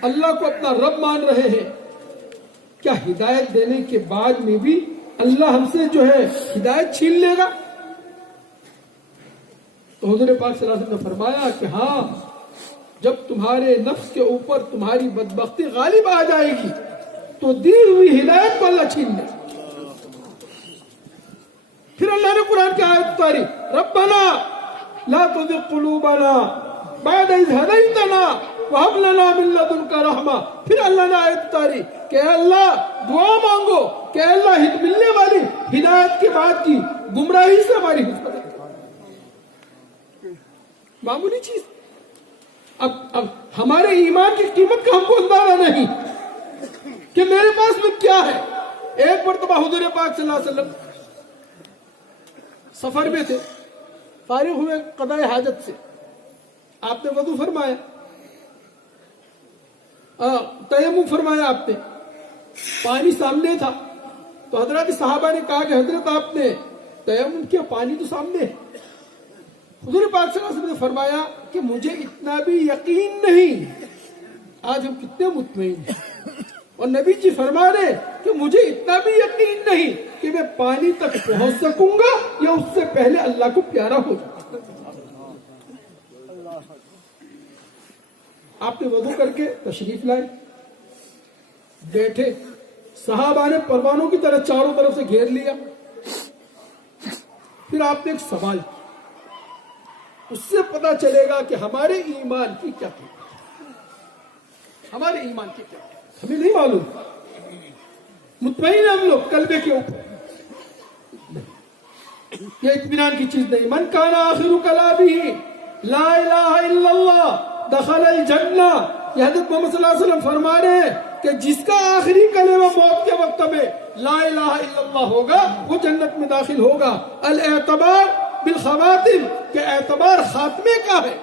اللہ کو اپنا رب مان رہے ہیں, کیا ہدایت دینے کے بعد میں بھی اللہ ہم سے جو ہے ہدایت چھین لے گا؟ تو حضور پاک صلی اللہ علیہ وسلم نے فرمایا کہ ہاں, جب تمہارے نفس کے اوپر تمہاری بدبختی غالب آ جائے گی تو دی ہوئی ہدایت کو اللہ چھین لے. پھر اللہ نے قرآن کی آیت اتاری, ربنا لا تزغ قلوبنا بعد اذ ہدیتنا وہب لنا من لدنک رحمہ. پھر اللہ نے آیت اتاری کہ اے اللہ دعا مانگو کہ اے اللہ ملنے والی ہدایت کے بعد کی گمراہی سے ہماری حفاظت. معمولی چیز. اب ہمارے ایمان کی قیمت کا ہم کو اندازہ نہیں کہ میرے پاس میں کیا ہے. ایک مرتبہ حضور پاک صلی اللہ علیہ وسلم سفر میں تھے, فارغ ہوئے قضاء حاجت سے, آپ نے وضو فرمایا, تیمم فرمایا, آپ نے پانی سامنے تھا تو حضرات صحابہ نے کہا کہ حضرت آپ نے تیمم کیا, پانی تو سامنے ہے. حضور پاک صلی اللہ علیہ وسلم نے فرمایا کہ مجھے اتنا بھی یقین نہیں. آج ہم کتنے مطمئن ہیں, اور نبی جی فرما رہے کہ کہ مجھے اتنا بھی یقین نہیں کہ میں پانی تک پہنچ سکوں گا یا اس سے پہلے اللہ کو پیارا ہو جاؤں. آپ نے وضو کر کے تشریف لائے, بیٹھے, صحابہ نے پروانوں کی طرح چاروں طرف سے گھیر لیا. پھر آپ نے ایک سوال کیا, اس سے پتا چلے گا کہ ہمارے ایمان کی کیا قیمت, ہمارے ایمان کی کیا قیمت ہمیں نہیں معلوم. مطمئن ہم لوگ قلبے کے اوپر, یہ اطمینان کی چیز نہیں. من کان آخر کلامہ لا الہ الا اللہ دخل الجنہ. یہ حضرت محمد صلی اللہ علیہ وسلم فرما رہے ہیں کہ جس کا آخری کلمہ موت کے وقت میں لا الہ الا اللہ ہوگا وہ جنت میں داخل ہوگا. الاعتبار بالخواتم, کہ اعتبار خاتمے کا ہے.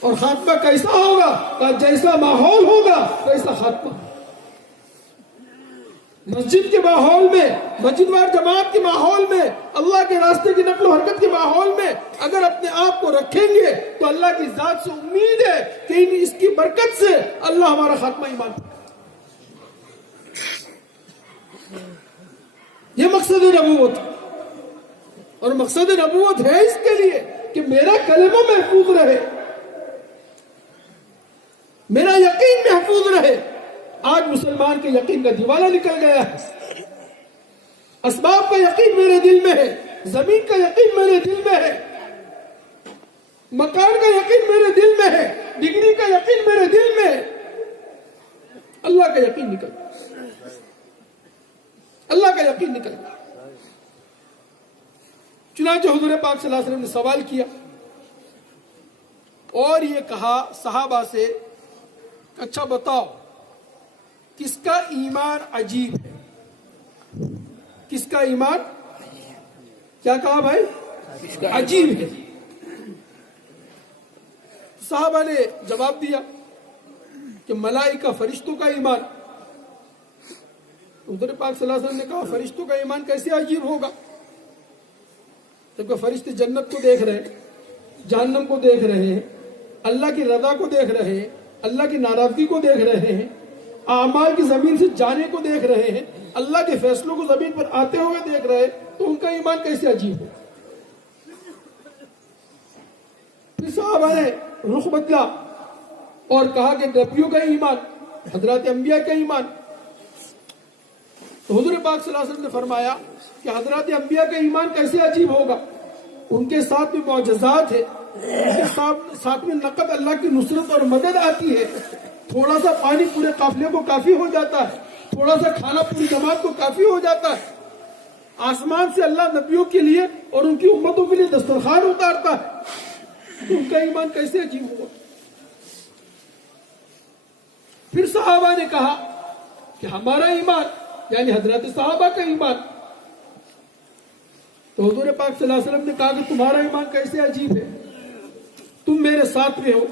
اور خاتمہ کیسا ہوگا؟ کہ جیسا ماحول ہوگا ویسا خاتمہ. مسجد کے ماحول میں, مسجد وار جماعت کے ماحول میں, اللہ کے راستے کی نقل و حرکت کے ماحول میں اگر اپنے آپ کو رکھیں گے تو اللہ کی ذات سے امید ہے کہ اس کی برکت سے اللہ ہمارا خاتمہ ایمان. یہ مقصد نبوت, اور مقصد نبوت ہے اس کے لیے کہ میرا کلمہ محفوظ رہے, میرا یقین محفوظ رہے. آج مسلمان کے یقین کا دیوالہ نکل گیا ہے. اسباب کا یقین میرے دل میں ہے, زمین کا یقین میرے دل میں ہے, مکان کا یقین میرے دل میں ہے, ڈگری کا یقین میرے دل میں ہے. اللہ کا یقین نکل گیا, اللہ کا یقین نکل گیا. چنانچہ حضور پاک صلی اللہ علیہ وسلم نے سوال کیا اور یہ کہا صحابہ سے, اچھا بتاؤ کس کا ایمان عجیب ہے, کس کا ایمان, کیا کہا بھائی, عجیب ہے. صحابہ نے جواب دیا کہ ملائکہ فرشتوں کا ایمان. حضور پاک صلی اللہ علیہ وسلم نے کہا فرشتوں کا ایمان کیسے عجیب ہوگا جبکہ فرشتے جنت کو دیکھ رہے ہیں, جہنم کو دیکھ رہے ہیں, اللہ کی رضا کو دیکھ رہے ہیں, اللہ کی ناراضگی کو دیکھ رہے ہیں, اعمال کی زمین سے جانے کو دیکھ رہے ہیں, اللہ کے فیصلوں کو زمین پر آتے ہوئے دیکھ رہے ہیں, تو ان کا ایمان کیسے عجیب ہو. پھر صحابہ نے رخ بدلا اور کہا کہ نبیوں کا ایمان, حضرات انبیاء کا ایمان. تو حضور پاک صلی اللہ علیہ وسلم نے فرمایا کہ حضرات انبیاء کا ایمان کیسے عجیب ہوگا, ان کے ساتھ میں معجزات ہے, ان کے ساتھ میں نقد اللہ کی نصرت اور مدد آتی ہے. تھوڑا سا پانی پورے قافلے کو کافی ہو جاتا ہے, تھوڑا سا کھانا پوری جماعت کو کافی ہو جاتا ہے. آسمان سے اللہ نبیوں کے لیے اور ان کی امتوں کے لیے دسترخوان اتارتا ہے. تو ان کا ایمان کیسے عجیب ہوگا. پھر صحابہ نے کہا کہ ہمارا ایمان, یعنی حضرت صحابہ کا ایمان. تو حضور پاک صلی اللہ علیہ وسلم نے کہا کہ تمہارا ایمان کیسے عجیب ہے, تم میرے ساتھ میں ہو,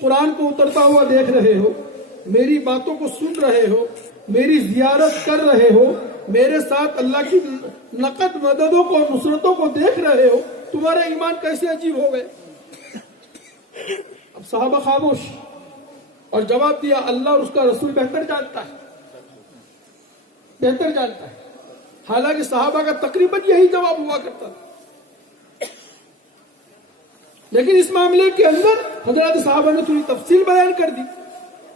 قرآن کو اترتا ہوا دیکھ رہے ہو, میری باتوں کو سن رہے ہو, میری زیارت کر رہے ہو, میرے ساتھ اللہ کی نقد مددوں کو اور نصرتوں کو دیکھ رہے ہو, تمہارا ایمان کیسے عجیب ہو گئے. اب صحابہ خاموش, اور جواب دیا اللہ اور اس کا رسول بہتر جانتا ہے, بہتر جانتا ہے. حالانکہ صحابہ کا تقریباً یہی جواب ہوا کرتا تھا, لیکن اس معاملے کے اندر حضرات صحابہ نے تھوڑی تفصیل بیان کر دی.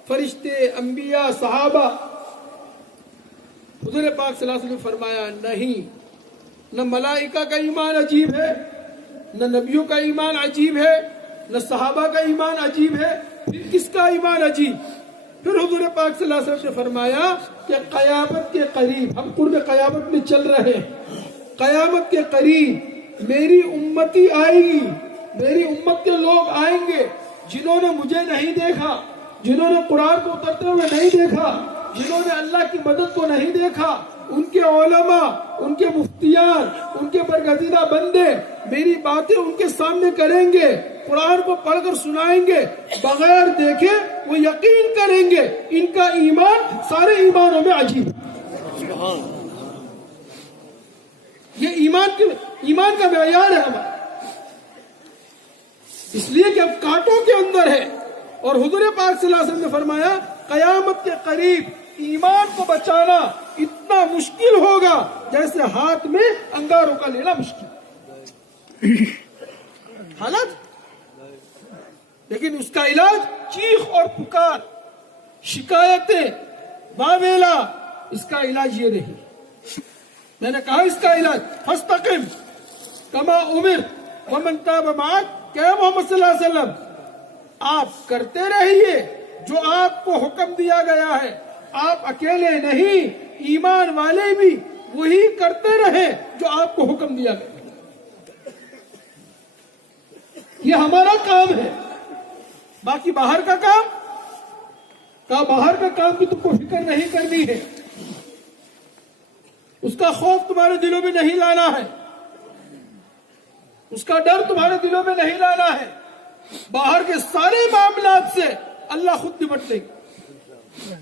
فرشتے, انبیاء, صحابہ. حضور پاک صلی اللہ علیہ وسلم نے فرمایا نہیں, نہ ملائکہ کا ایمان عجیب ہے, نہ نبیوں کا ایمان عجیب ہے, نہ صحابہ کا ایمان عجیب ہے. پھر کس کا ایمان عجیب؟ پھر حضور پاک صلی اللہ علیہ وسلم نے فرمایا کہ قیامت کے قریب, ہم قرب قیامت میں چل رہے ہیں, قیامت کے قریب میری امتی آئے گی, میری امت کے لوگ آئیں گے جنہوں نے مجھے نہیں دیکھا, جنہوں نے قرآن کو اترتے ہوئے نہیں دیکھا, جنہوں نے اللہ کی مدد کو نہیں دیکھا. ان کے علماء, ان کے مفتیان, ان کے برگزیدہ بندے میری باتیں ان کے سامنے کریں گے, قرآن کو پڑھ کر سنائیں گے, بغیر دیکھے وہ یقین کریں گے ان کا ایمان سارے ایمانوں میں عجیب. یہ ایمان کا معیار ہے ہمارا. اس لیے کہ اب کانٹوں کے اندر ہے, اور حضور پاک صلی اللہ علیہ وسلم نے فرمایا قیامت کے قریب ایمان کو بچانا اتنا مشکل ہوگا جیسے ہاتھ میں انگاروں کا لینا مشکل حالت، لیکن اس کا علاج چیخ اور پکار، شکایتیں، واویلا، اس کا علاج یہ نہیں. میں نے کہا اس کا علاج فاستقم کما امر ومن تاب معک، کہ محمد صلی اللہ علیہ وسلم آپ کرتے رہیے جو آپ کو حکم دیا گیا ہے. آپ اکیلے نہیں، ایمان والے بھی وہی کرتے رہے جو آپ کو حکم دیا گیا. یہ ہمارا کام ہے. باقی باہر کا کام، باہر کا کام کی تم کو فکر نہیں کرنی ہے. اس کا خوف تمہارے دلوں میں نہیں لانا ہے، اس کا ڈر تمہارے دلوں میں نہیں لانا ہے. باہر کے سارے معاملات سے اللہ خود نمٹ لے گا،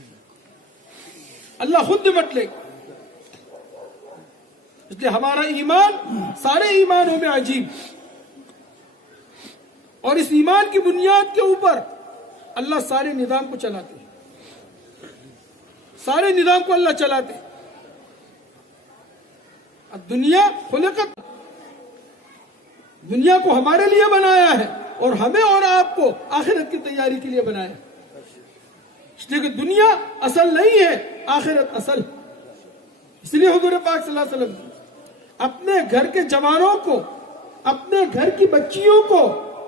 اللہ خود نمٹ لے گا. اس لیے ہمارا ایمان سارے ایمانوں میں عجیب، اور اس ایمان کی بنیاد کے اوپر اللہ سارے نظام کو چلاتے ہیں، سارے نظام کو اللہ چلاتے ہیں. اب دنیا خلقت، دنیا کو ہمارے لیے بنایا ہے اور ہمیں اور آپ کو آخرت کی تیاری کے لیے بنایا ہے. اس لیے کہ دنیا اصل نہیں ہے، آخرت اصل. اس لیے حضور پاک صلی اللہ علیہ وسلم اپنے گھر کے جوانوں کو، اپنے گھر کی بچیوں کو،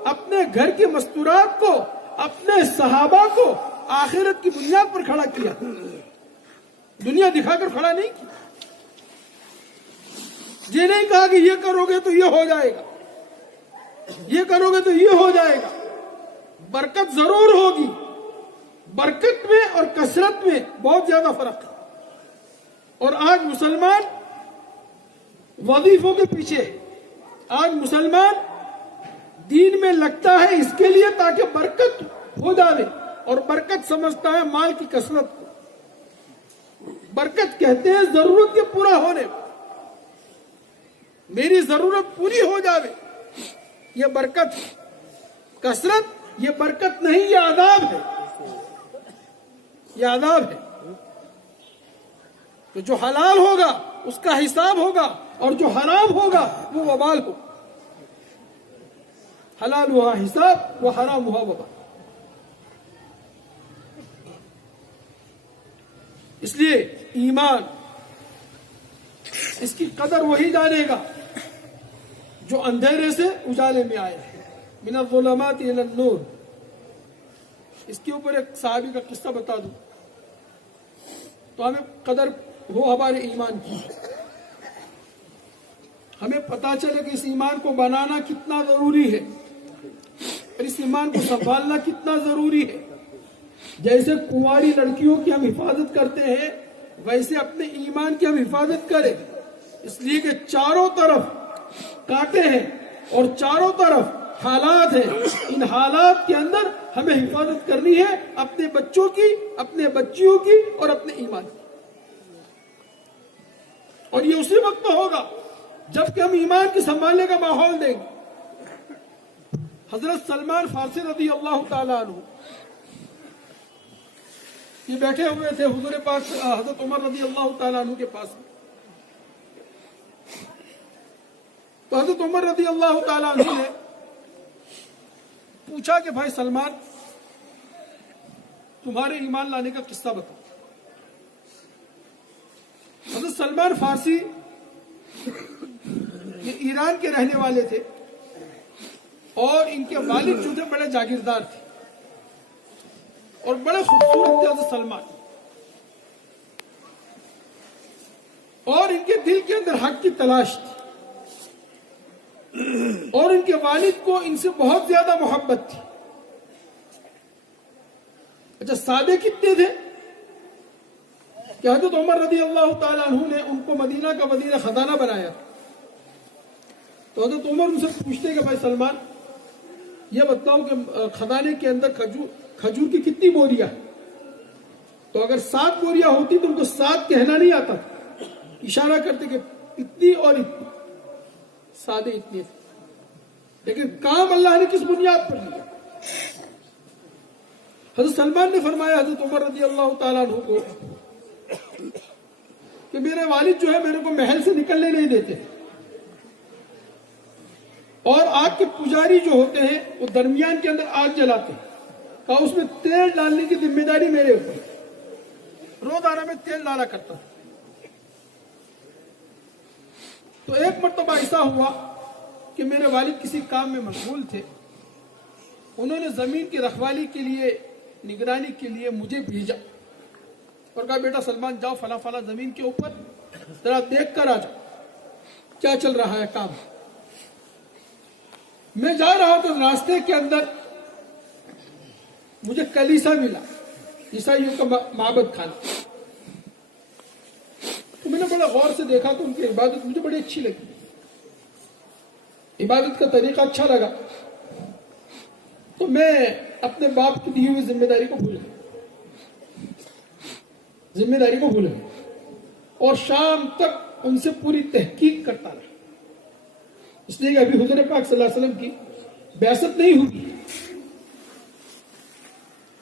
اپنے گھر کی مستورات کو، اپنے صحابہ کو آخرت کی بنیاد پر کھڑا کیا، دنیا دکھا کر کھڑا نہیں کیا. یہ نہیں کہا کہ یہ کرو گے تو یہ ہو جائے گا، یہ کرو گے تو یہ ہو جائے گا. برکت ضرور ہوگی، برکت میں اور کثرت میں بہت زیادہ فرق ہے. اور آج مسلمان وظیفوں کے پیچھے، آج مسلمان دین میں لگتا ہے اس کے لیے تاکہ برکت ہو جائے، اور برکت سمجھتا ہے مال کی کثرت کو. برکت کہتے ہیں ضرورت کے پورا ہونے، میری ضرورت پوری ہو جائے، یہ برکت. کثرت یہ برکت نہیں، یہ عذاب ہے، یہ عذاب ہے. تو جو حلال ہوگا اس کا حساب ہوگا، اور جو حرام ہوگا وہ وبال ہوگا. حلال ہوا حساب، وہ حرام ہوا وبال. اس لیے ایمان، اس کی قدر وہی جانے گا جو اندھیرے سے اجالے میں آئے ہیں. من الظلمات الى النور. اس کے اوپر ایک صحابی کا قصہ بتا دوں تو ہمیں قدر ہو ہمارے ایمان کی، ہمیں پتا چلے کہ اس ایمان کو بنانا کتنا ضروری ہے اور اس ایمان کو سنبھالنا کتنا ضروری ہے. جیسے کنواری لڑکیوں کی ہم حفاظت کرتے ہیں، ویسے اپنے ایمان کی ہم حفاظت کریں. اس لیے کہ چاروں طرف کانٹے ہیں اور چاروں طرف حالات ہیں. ان حالات کے اندر ہمیں حفاظت کرنی ہے اپنے بچوں کی، اپنے بچیوں کی اور اپنے ایمان کی. اور یہ اسی وقت ہوگا جب کہ ہم ایمان کی سنبھالنے کا ماحول دیں گے. حضرت سلمان فارسی رضی اللہ تعالیٰ عنہ یہ بیٹھے ہوئے تھے حضور پاک حضرت عمر رضی اللہ تعالیٰ عنہ کے پاس. تو حضرت عمر رضی اللہ تعالیٰ عنہ نے پوچھا کہ بھائی سلمان، تمہارے ایمان لانے کا قصہ بتاؤ. حضرت سلمان فارسی یہ ایران کے رہنے والے تھے اور ان کے والد جو تھے بڑے جاگیردار تھے اور بڑے خوبصورت تھے حضرت سلمان. اور ان کے دل کے اندر حق کی تلاش تھی اور ان کے والد کو ان سے بہت زیادہ محبت تھی. اچھا سادے کتنے تھے کہ حضرت عمر رضی اللہ تعالیٰ عنہ نے ان کو مدینہ کا وزیر خزانہ بنایا. تو حضرت عمر ان سے پوچھتے کہ بھائی سلمان یہ بتاؤ کہ خزانے کے اندر کھجور کی کتنی بوریاں؟ تو اگر 7 بوریاں ہوتی تو ان کو 7 کہنا نہیں آتا، اشارہ کرتے کہ اتنی اور اتنی. سادے اتنے تھے، لیکن کام اللہ نے کس بنیاد پر لیا؟ حضرت سلمان نے فرمایا حضرت عمر رضی اللہ تعالیٰ عنہ کو کہ میرے والد جو ہے میرے کو محل سے نکلنے نہیں دیتے، اور آگ کے پجاری جو ہوتے ہیں وہ درمیان کے اندر آگ جلاتے ہیں، کہا اس میں تیل ڈالنے کی ذمہ داری میرے اوپر، روزانہ میں تیل ڈالا کرتا ہوں۔ تو ایک مرتبہ ایسا ہوا کہ میرے والد کسی کام میں مشغول تھے، انہوں نے زمین کی رکھوالی کے لیے، نگرانی کے لیے مجھے بھیجا اور کہا بیٹا سلمان جاؤ فلاں فلاں زمین کے اوپر ذرا دیکھ کر آ جاؤ کیا چل رہا ہے کام۔ میں جا رہا تو راستے کے اندر مجھے کلیسا ملا، عیسائیوں کا معبد خانہ، تو میں نے بڑا غور سے دیکھا تو ان کی عبادت مجھے بڑی اچھی لگی، عبادت کا طریقہ اچھا لگا، تو میں اپنے باپ کی دی ہوئی ذمہ داری کو بھول گیا اور شام تک ان سے پوری تحقیق کرتا رہا، اس لیے کہ ابھی حضور پاک صلی اللہ علیہ وسلم کی بعثت نہیں ہوئی،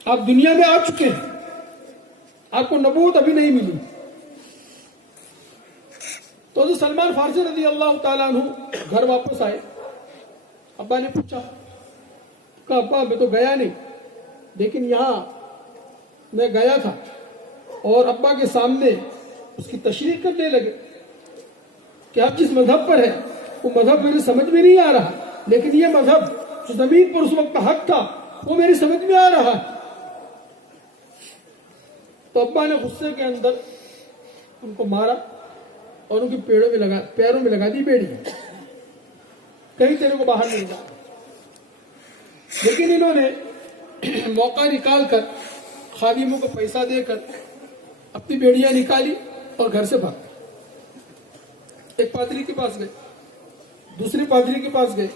آپ دنیا میں آ چکے ہیں، آپ کو نبوت ابھی نہیں ملی۔ تو حضرت سلمان فارسی رضی اللہ تعالیٰ عنہ گھر واپس آئے، ابا نے پوچھا، کہا ابا میں تو گیا نہیں، لیکن یہاں میں گیا تھا، اور ابا کے سامنے اس کی تشریح کرنے لگے کہ آپ جس مذہب پر ہیں وہ مذہب میری سمجھ میں نہیں آ رہا، لیکن یہ مذہب جو زمین پر اس وقت حق تھا وہ میری سمجھ میں آ رہا ہے۔ تو ابا نے غصے کے اندر ان کو مارا اور ان کی پیروں میں لگا دی بیڑی، کہیں تیرے کو باہر نہیں جا۔ لیکن انہوں نے موقع نکال کر خادموں کو پیسہ دے کر اپنی بیڑیاں نکالی اور گھر سے بھاگ گئے۔ ایک پادری کے پاس گئے، دوسرے پادری کے پاس گئے،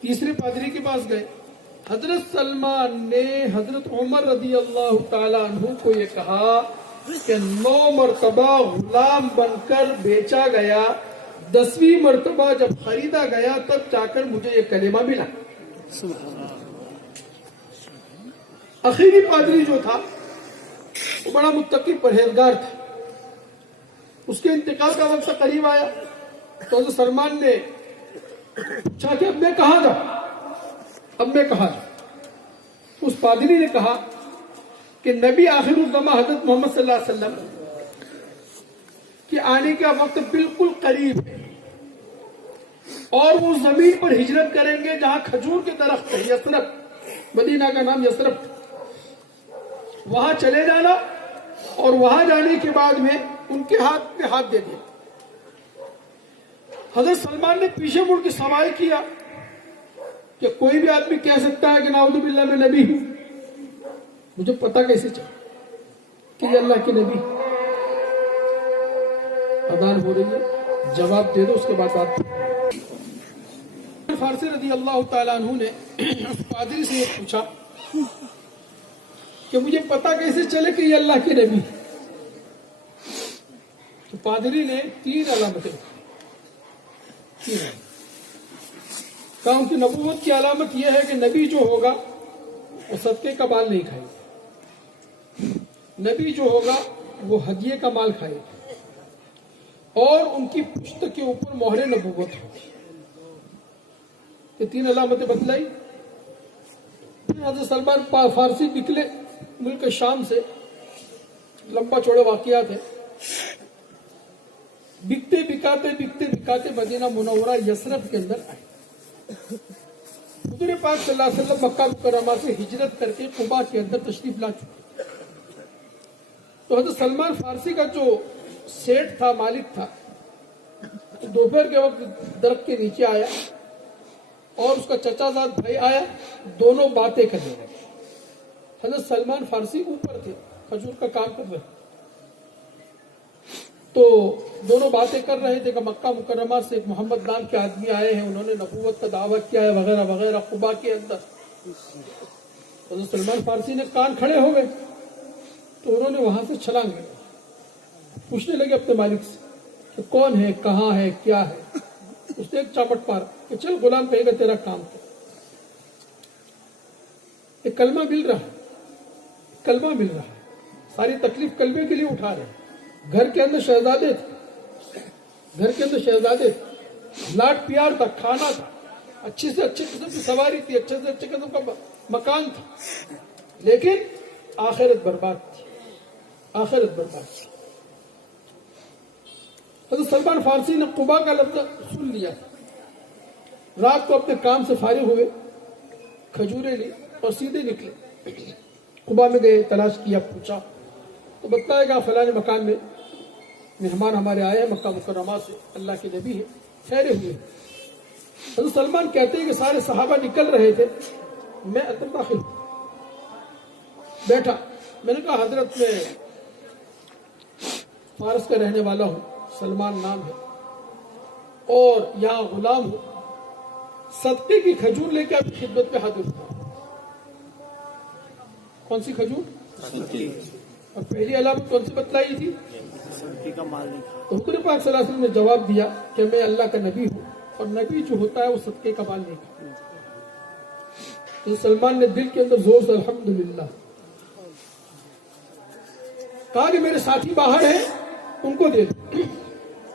تیسرے پادری کے پاس گئے۔ حضرت سلمان نے حضرت عمر رضی اللہ تعالیٰ عنہ کو یہ کہا کہ 9 مرتبہ غلام بن کر بیچا گیا، 10ویں مرتبہ جب خریدا گیا تب جا کر مجھے یہ کلمہ ملا۔ آخری پادری جو تھا وہ بڑا متقی پرہیزگار تھا، اس کے انتقال کا وقت قریب آیا تو حضرت سلمان نے پوچھا کہ اب میں کہاں جاؤں؟ اس پادری نے کہا کہ نبی آخر الزماں حضرت محمد صلی اللہ علیہ وسلم کے آنے کا وقت بالکل قریب ہے، اور وہ زمین پر ہجرت کریں گے جہاں کھجور کے درخت ہے، یثرب، مدینہ کا نام یثرب، وہاں چلے جانا اور وہاں جانے کے بعد میں ان کے ہاتھ میں ہاتھ دے دیا۔ حضرت سلمان نے پیچھے مڑ کے سوال کیا کہ کوئی بھی آدمی کہہ سکتا ہے کہ نعوذ باللہ میں نبی ہوں، مجھے پتہ کیسے چلا کہ یہ اللہ کے نبی؟ اذان ہو رہی ہے، جواب دے دو، اس کے بعد بات۔ فارسی رضی اللہ تعالیٰ عنہ نے اس پادری سے یہ پوچھا کہ مجھے پتہ کیسے چلے کہ یہ اللہ کے نبی؟ تو پادری نے 3 علامتیں کہا ان کی نبوت کی علامت یہ ہے کہ نبی جو ہوگا وہ صدقے کا مال نہیں کھائے گا، نبی جو ہوگا وہ ہدیے کا مال کھائے گا، اور ان کی پشت کے اوپر مہر نبوت ہوگی۔ یہ 3 علامتیں بتلائی۔ حضرت سلمان فارسی نکلے ملک شام سے، لمبا چوڑے واقعات ہیں، بکتے بکاتے مدینہ منورہ یثرب کے اندر آئے۔ حضور پاک صلی اللہ علیہ وسلم مکہ مکرمہ سے ہجرت کر کے قباء کے اندر تشریف لا چکے۔ تو حضرت سلمان فارسی کا جو سیٹ تھا، مالک تھا، دوپہر کے وقت درخت کے نیچے آیا اور اس کا چچا زاد بھائی آیا، دونوں باتیں کرنے لگے۔ حضرت سلمان فارسی اوپر تھے، کھجور کا کام کر رہے، تو دونوں باتیں کر رہے تھے کہ مکہ مکرمہ سے ایک محمد نام کے آدمی آئے ہیں، انہوں نے نبوت کا دعویٰ کیا ہے وغیرہ وغیرہ قباء کے اندر۔ حضرت سلمان فارسی نے کان کھڑے ہو گئے، تو انہوں نے وہاں سے چھلانگ لگا، پوچھنے لگے اپنے مالک سے کہ کون ہے، کہاں ہے، کیا ہے۔ اس نے ایک چاپٹ مارا کہ چل غلام کہے گا تیرا کام کیا، ایک کلمہ مل رہا ہے، کلمہ مل رہا ہے، ساری تکلیف کلمے کے لیے اٹھا رہے ہیں۔ گھر کے اندر شہزادے تھے، گھر کے اندر شہزادے تھے، لاڈ پیار تھا، کھانا تھا، اچھی سے اچھی قسم کی سواری تھی، اچھے سے اچھے قسم کا مکان تھا، لیکن آخرت برباد تھی، آخرت برباد تھی۔ حضرت سلمان فارسی نے قبا کا لفظ سن لیا تھا، رات کو اپنے کام سے فارغ ہوئے، کھجوریں لی اور سیدھے نکلے، قبا میں گئے، تلاش کیا، پوچھا تو بتایا گا فلاں مکان میں مہمان ہمارے آئے ہیں مکہ مکرمہ سے، اللہ کے نبی ہیں، ٹھہرے ہوئے۔ حضرت سلمان کہتے ہیں کہ سارے صحابہ نکل رہے تھے، میں اندر داخل ہوں، بیٹھا، میں نے کہا حضرت میں فارس کا رہنے والا ہوں، سلمان نام ہے، اور یہاں غلام ہوں، صدقے کی کھجور لے کے آپ کی خدمت پہ حاضر ہوں۔ کون سی کھجور؟ اور پہلی علامت کون سی بتلائی تھی؟ تو حضور پاک صلی اللہ علیہ وسلم نے جواب دیا کہ میں اللہ کا نبی ہوں، اور نبی جو ہوتا ہے وہ صدقے کا مال نہیں کھاتا۔ تو سلمان نے دل کے اندر زور سے الحمدللہ کہا کہ میرے ساتھی باہر ہیں، ان کو دے دو۔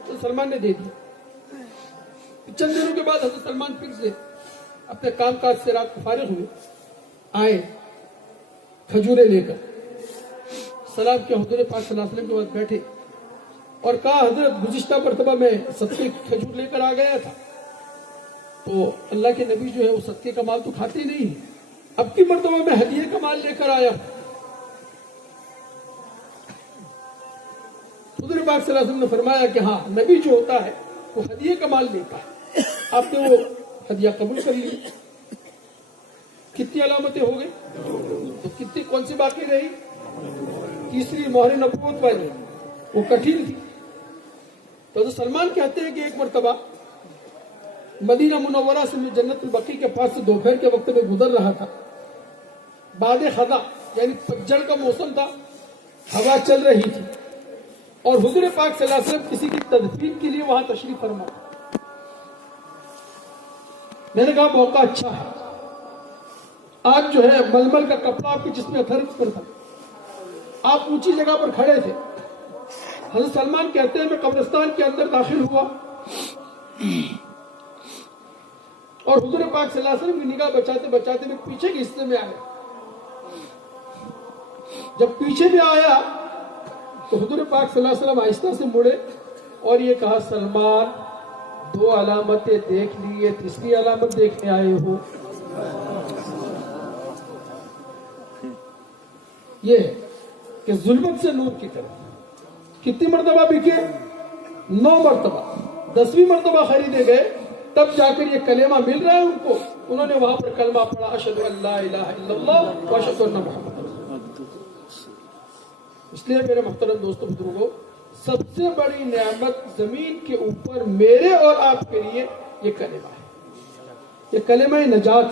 تو سلمان نے دے دیا۔ چند دنوں کے بعد حضرت سلمان پھر سے اپنے کام کاج سے رات کو فارغ ہوئے، آئے کھجوریں لے کر، سلام کیا حضور پاک صلی اللہ علیہ وسلم کے پاس بیٹھے اور کہا حضرت گزشتہ مرتبہ میں صدقے کی کھجور لے کر آ گیا تھا، تو اللہ کے نبی جو ہے وہ صدقے کا مال تو کھاتے نہیں ہیں، اب کی مرتبہ میں ہدیے کا مال لے کر آیا ہوں۔ حضور پاک صلی اللہ علیہ وسلم نے فرمایا کہ ہاں نبی جو ہوتا ہے وہ ہدیے کا مال لیتا ہے، آپ نے وہ ہدیہ قبول کر لی۔ کتنی علامتیں ہو گئی؟ تو کتنی کون سی باقی رہی؟ تیسری مہر نبوت والی، وہ کٹھن تھی۔ تو حضرت سلمان کہتے ہیں کہ ایک مرتبہ مدینہ منورہ سے میں جنت البقیع کے پاس سے دوپہر کے وقت میں گزر رہا تھا، باد خزاں یعنی پتجھڑ کا موسم تھا، ہوا چل رہی تھی، اور حضور پاک صلی اللہ علیہ وسلم کسی کی تدفین کے لیے وہاں تشریف فرما۔ میں نے کہا موقع اچھا ہے، آج جو ہے ململ کا کپڑا آپ کے جسم اثر پر تھا، آپ اونچی جگہ پر کھڑے تھے۔ حضرت سلمان کہتے ہیں میں قبرستان کے اندر داخل ہوا اور حضور پاک صلی اللہ علیہ وسلم کی نگاہ بچاتے بچاتے میں پیچھے کے حصے میں آیا۔ جب پیچھے میں آیا تو حضور پاک صلی اللہ علیہ وسلم آہستہ سے مڑے اور یہ کہا سلمان دو علامتیں دیکھ لی، یہ تیسری علامت دیکھنے آئے ہو؟ یہ کہ ظلمت سے نور کی طرف کتنی مرتبہ بکے؟ 9 مرتبہ۔ 10ویں مرتبہ خریدے گئے، تب جا کر یہ کلمہ مل رہا ہے ان کو، انہوں نے وہاں پر کلمہ پڑھا اشہد ان لا الہ الا اللہ و اشہد ان محمد رسول اللہ۔ اس لیے میرے محترم دوستوں بزرگوں، سب سے بڑی نعمت زمین کے اوپر میرے اور آپ کے لیے یہ کلمہ ہے، یہ کلمہ نجات،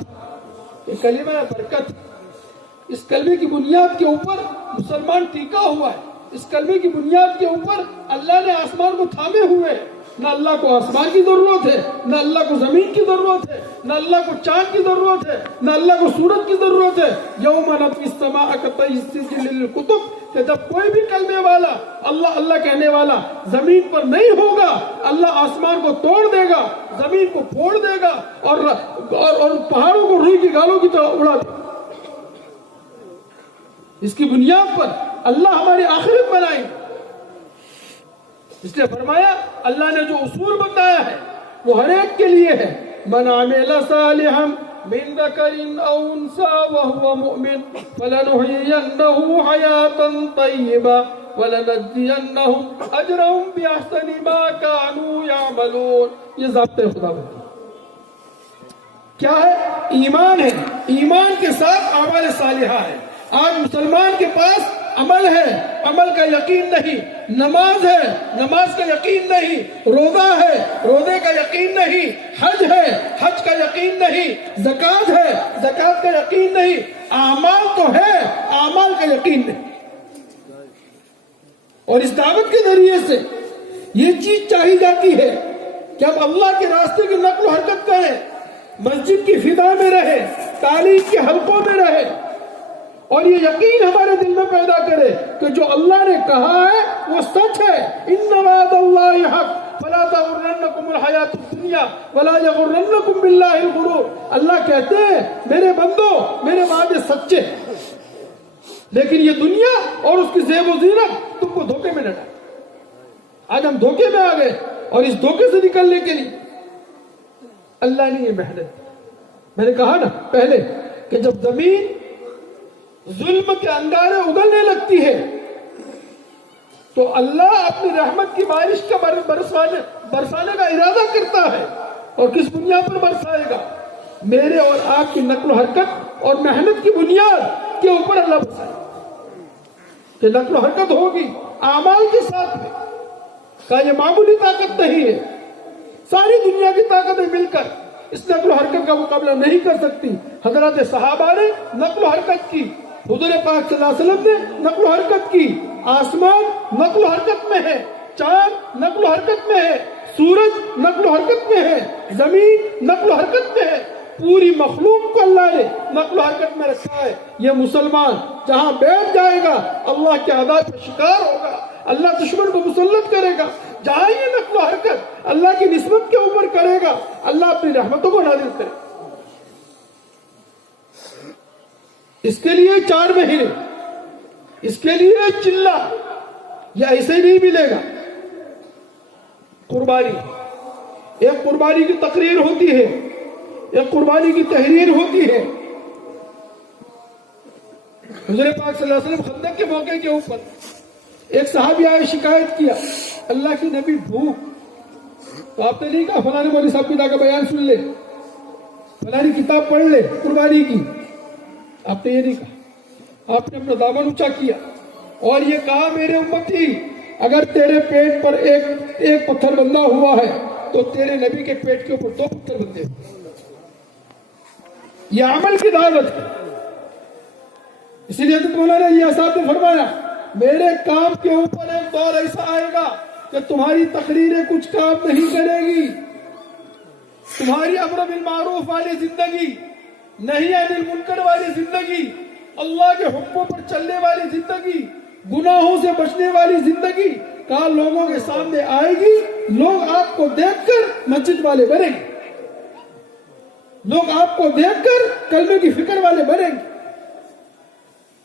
یہ کلمہ برکت۔ اس کلمے کی بنیاد کے اوپر مسلمان ٹیکا ہوا ہے، اس کلمے کی بنیاد کے اوپر اللہ نے آسمان کو تھامے ہوئے ہیں۔ نہ اللہ کو آسمان کی ضرورت ہے، نہ اللہ کو زمین کی ضرورت ہے، نہ اللہ کو چاند کی ضرورت ہے، نہ اللہ کو سورج کی ضرورت ہے۔ یوم نطوی السماء کطی السجل للکتب، کہ جب کوئی بھی کلمے والا اللہ اللہ کہنے والا زمین پر نہیں ہوگا، اللہ آسمان کو توڑ دے گا، زمین کو پھوڑ دے گا اور پہاڑوں کو روئی کی گالوں کی طرح اڑا دے گا۔ اس کی بنیاد پر اللہ ہماری آخرت بنائی، اس لیے فرمایا اللہ نے جو اصول بتایا ہے وہ ہر ایک کے لیے ہے۔ من عمل صالحا من ذکر او انثى وهو مؤمن فلنحيينه حياة طیبة ولنجزينهم اجرهم باحسن ما كانوا يعملون۔ یہ ضابطۂ خدا بندی کیا ہے؟ ایمان ہے، ایمان کے ساتھ اعمال صالحہ ہے۔ آج مسلمان کے پاس عمل ہے، عمل کا یقین نہیں، نماز ہے، نماز کا یقین نہیں، روزہ ہے، روزے کا یقین نہیں، حج ہے، حج کا یقین نہیں، زکوٰۃ ہے، زکوٰۃ کا یقین نہیں، اعمال تو ہے، اعمال کا یقین نہیں۔ اور اس دعوت کے ذریعے سے یہ چیز چاہی جاتی ہے کہ ہم اللہ کے راستے کی نقل و حرکت کریں، مسجد کی فضا میں رہے، تعلیم کے حلقوں میں رہے، اور یہ یقین ہمارے دل میں پیدا کرے کہ جو اللہ نے کہا ہے وہ سچ ہے. ان وعد اللہ حق فلا تغرنکم الحیات الدنیا ولا یغرنکم باللہ الغرور. اللہ کہتے ہیں میرے بندو میرے وعدے سچے لیکن یہ دنیا اور اس کی زیب و زینت تم کو دھوکے میں نہ ڈالے. آج ہم دھوکے میں آ گئے اور اس دھوکے سے نکلنے کے لیے اللہ نے یہ محنت. میں نے کہا نا پہلے کہ جب زمین ظلم کے انگارے اگلنے لگتی ہے تو اللہ اپنی رحمت کی بارش کا برسانے کا ارادہ کرتا ہے. اور کس بنیاد پر برسائے گا؟ میرے اور آپ کی نقل و حرکت اور محنت کی بنیاد کے اوپر اللہ برسائے کہ نقل و حرکت ہوگی اعمال کے ساتھ میں. کہا یہ معمولی طاقت نہیں ہے. ساری دنیا کی طاقتیں مل کر اس نقل و حرکت کا مقابلہ نہیں کر سکتی. حضرات صحابہ نے نقل و حرکت کی, حضور پاک صلی اللہ علیہ وسلم نے نقل و حرکت کی. آسمان نقل و حرکت میں ہے, چاند نقل و حرکت میں ہے, سورج نقل و حرکت میں ہے, زمین نقل و حرکت میں ہے. پوری مخلوق کو اللہ نے نقل و حرکت میں رکھا ہے. یہ مسلمان جہاں بیٹھ جائے گا اللہ کے عذاب کا شکار ہوگا, اللہ دشمن کو مسلط کرے گا. جہاں یہ نقل و حرکت اللہ کی نسبت کے اوپر کرے گا اللہ اپنی رحمتوں کو نازل کرے. اس کے لیے 4 مہینے, اس کے لیے چلہ, یہ ایسے نہیں ملے گا. قربانی, ایک قربانی کی تقریر ہوتی ہے, ایک قربانی کی تحریر ہوتی ہے. حضور پاک صلی اللہ علیہ وسلم خندق کے موقع کے اوپر ایک صحابی آئے, شکایت کیا اللہ کی نبی بھوک. تو آپ نے نہیں کہا فلانے مولوی صاحب پتا کا بیان سن لے, فلانی کتاب پڑھ لے قربانی کی. آپ نے یہ نہیں کہا, آپ نے اپنا دامن اونچا کیا اور یہ کہا میرے امتی اگر تیرے پیٹ پر ایک پتھر بندھا ہوا ہے تو تیرے نبی کے پیٹ کے اوپر 2 پتھر بندھے. یہ عمل کی دعوت ہے. اسی لیے حضرت مولانا یہ صاحب نے فرمایا میرے کام کے اوپر ایک دور ایسا آئے گا کہ تمہاری تقریریں کچھ کام نہیں کرے گی. تمہاری امر بالمعروف والی زندگی, نہیں عن المنکر والی زندگی, اللہ کے حکموں پر چلنے والی زندگی, گناہوں سے بچنے والی زندگی کا لوگوں کے سامنے آئے گی. لوگ آپ کو دیکھ کر مسجد والے بنیں گے, لوگ آپ کو دیکھ کر کلمے کی فکر والے بنیں گے.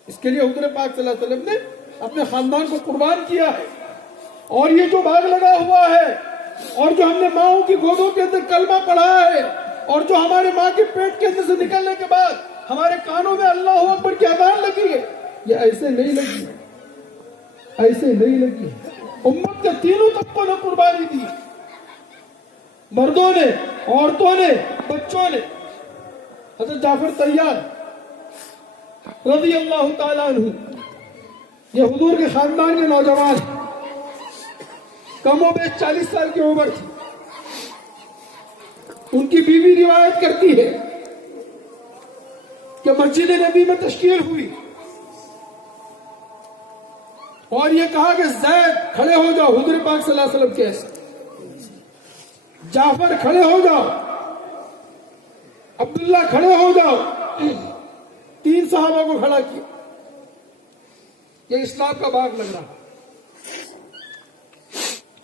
اس کے لیے حضور پاک صلی اللہ علیہ وسلم نے اپنے خاندان کو قربان کیا ہے. اور یہ جو باغ لگا ہوا ہے اور جو ہم نے ماؤں کی گودوں کے اندر کلمہ پڑھا ہے اور جو ہمارے ماں کے پیٹ کے اندر سے نکلنے کے بعد ہمارے کانوں میں اللہ اکبر کی اذان لگی ہے, یہ ایسے نہیں لگی, ایسے نہیں لگی. امت کے تینوں طبقوں نے قربانی دی, مردوں نے, عورتوں نے, بچوں نے. حضرت جعفر طیار رضی اللہ تعالیٰ عنہ یہ حضور کے خاندان کے نوجوان, کم و بیش 40 سال کی عمر تھی. ان کی بیوی روایت کرتی ہے کہ مسجد نبی میں تشکیل ہوئی اور یہ کہا کہ زید کھڑے ہو جاؤ, حضور پاک صلی اللہ علیہ وسلم کے ایسے, جعفر کھڑے ہو جاؤ, عبداللہ کھڑے ہو جاؤ. 3 صحابہ کو کھڑا کیا. یہ اسلام کا باغ لگ رہا ہے,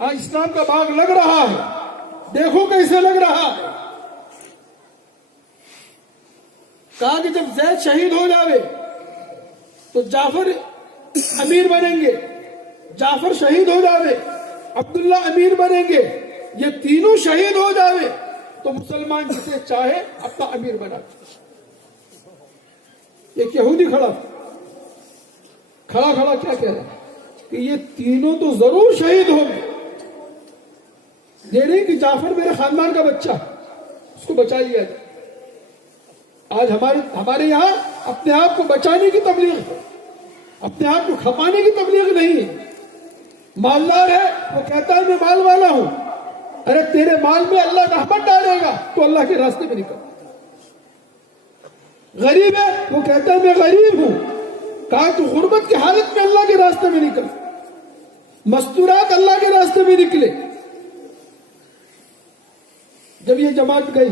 آج اسلام کا باغ لگ رہا ہے, دیکھو کیسے لگ رہا ہے. کہا کہ جب زید شہید ہو جاوے تو جعفر امیر بنیں گے, جعفر شہید ہو جاوے عبداللہ امیر بنیں گے, یہ تینوں شہید ہو جاوے تو مسلمان جسے چاہے اپنا امیر بنا. ایک یہودی کھڑا کیا کہہ رہا ہے کہ یہ تینوں تو ضرور شہید ہوں گے. یہ نہیں کہ جعفر میرے خاندان کا بچہ اس کو بچا لیا جائے. آج ہمارے یہاں اپنے آپ کو بچانے کی تبلیغ ہے, اپنے آپ کو کھپانے کی تبلیغ نہیں ہے. مالدار ہے وہ کہتا ہے میں مال والا ہوں, ارے تیرے مال میں اللہ رحمت ڈالے گا تو اللہ کے راستے میں نکل. غریب ہے وہ کہتا ہے میں غریب ہوں, کہا تو غربت کی حالت میں اللہ کے راستے میں نکل, مستورات اللہ کے راستے میں نکلے. جب یہ جماعت گئی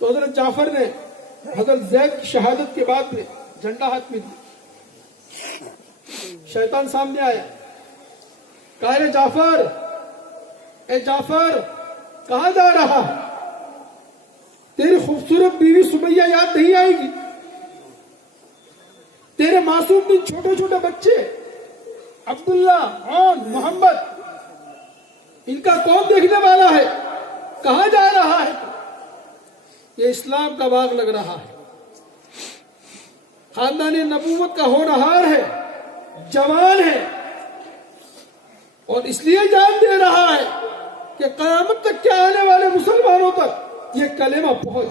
تو حضرت جعفر نے حضرت زید کی شہادت کے بعد میں جھنڈا ہاتھ میں دیا، شیطان سامنے آیا، کہا اے جعفر، اے جعفر کہاں جا رہا ہے؟ تیری خوبصورت بیوی سمیہ یاد نہیں آئے گی؟ تیرے معصوم دن چھوٹے چھوٹے بچے عبداللہ، عون، محمد، ان کا کون دیکھنے والا ہے؟ کہاں جا رہا ہے؟ یہ اسلام کا باغ لگ رہا ہے، خاندان نبوت کا ہونہار ہے، جوان ہے، اور اس لیے جان دے رہا ہے کہ قیامت تک کے آنے والے مسلمانوں تک یہ کلمہ پہنچ،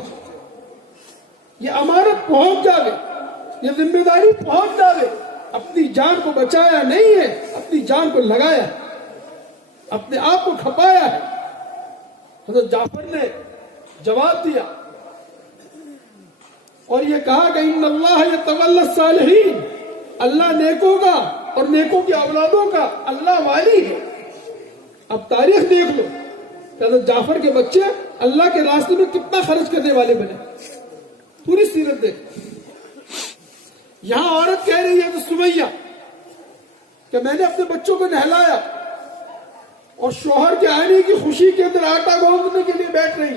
یہ امانت پہنچ جاوے، یہ ذمہ داری پہنچ جاوے۔ اپنی جان کو بچایا نہیں ہے، اپنی جان کو لگایا ہے، اپنے آپ کو کھپایا ہے۔ حضرت جعفر نے جواب دیا اور یہ کہا کہ ان اللہ یتولی الصالحین، اللہ نیکوں کا اور نیکوں کی اولادوں کا اللہ والی ہے۔ اب تاریخ دیکھ لو کہ حضرت جعفر کے بچے اللہ کے راستے میں کتنا خرچ کرنے والے بنے، پوری سیرت دیکھ۔ یہاں عورت کہہ رہی ہے تو سمیہ کہ میں نے اپنے بچوں کو نہلایا اور شوہر کے آنے کی خوشی کے اندر آٹا گوندنے کے لیے بیٹھ رہی،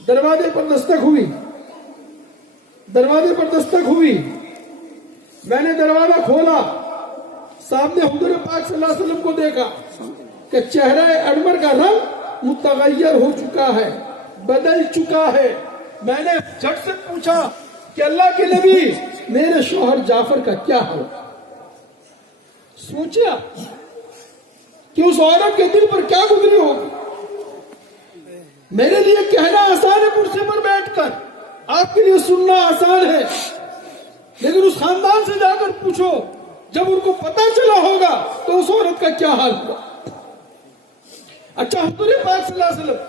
دروازے پر دستک ہوئی، دروازے پر دستک ہوئی، میں نے دروازہ کھولا، سامنے حضور پاک صلی اللہ علیہ وسلم کو دیکھا کہ چہرہ انور کا رنگ متغیر ہو چکا ہے، بدل چکا ہے۔ میں نے جھٹ سے پوچھا کہ اللہ کے نبی میرے شوہر جعفر کا کیا حال؟ سوچیا کہ اس عورت کے دل پر کیا گزری ہوگی۔ میرے لیے کہنا آسان ہے کرسی پر بیٹھ کر، آپ کے لیے سننا آسان ہے، لیکن اس خاندان سے جا کر پوچھو، جب ان کو پتہ چلا ہوگا تو اس عورت کا کیا حال ہوا۔ اچھا، حضور پاک صلی اللہ علیہ وسلم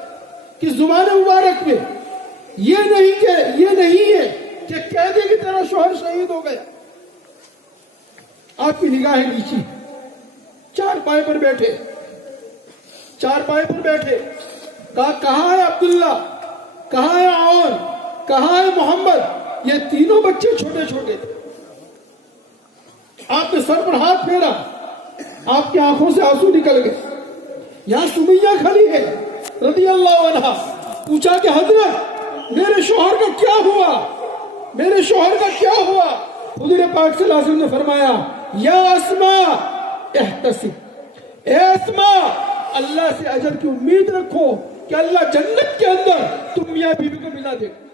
کی زبان مبارک میں یہ نہیں ہے کہ کہہ دے کہ تیرا شوہر شہید ہو گیا۔ آپ کی نگاہیں نیچی، چار پائے پر بیٹھے، کہا کہاں ہے عبداللہ، کہاں ہے عون، کہاں ہے محمد؟ یہ تینوں بچے چھوٹے چھوٹے تھے۔ آپ نے سر پر ہاتھ پھیرا، آپ کی آنکھوں سے آنسو نکل گئے۔ یہاں سمیہ کھڑی ہے رضی اللہ عنہا، پوچھا کہ حضرت میرے شوہر کا کیا ہوا، میرے شوہر کا کیا ہوا؟ حضور پاک صلی اللہ علیہ وسلم نے فرمایا، یا اسماء احتسب، اے اسماء اللہ سے اجر کی امید رکھو کہ اللہ جنت کے اندر تم میاں بیوی کو ملا دے گا۔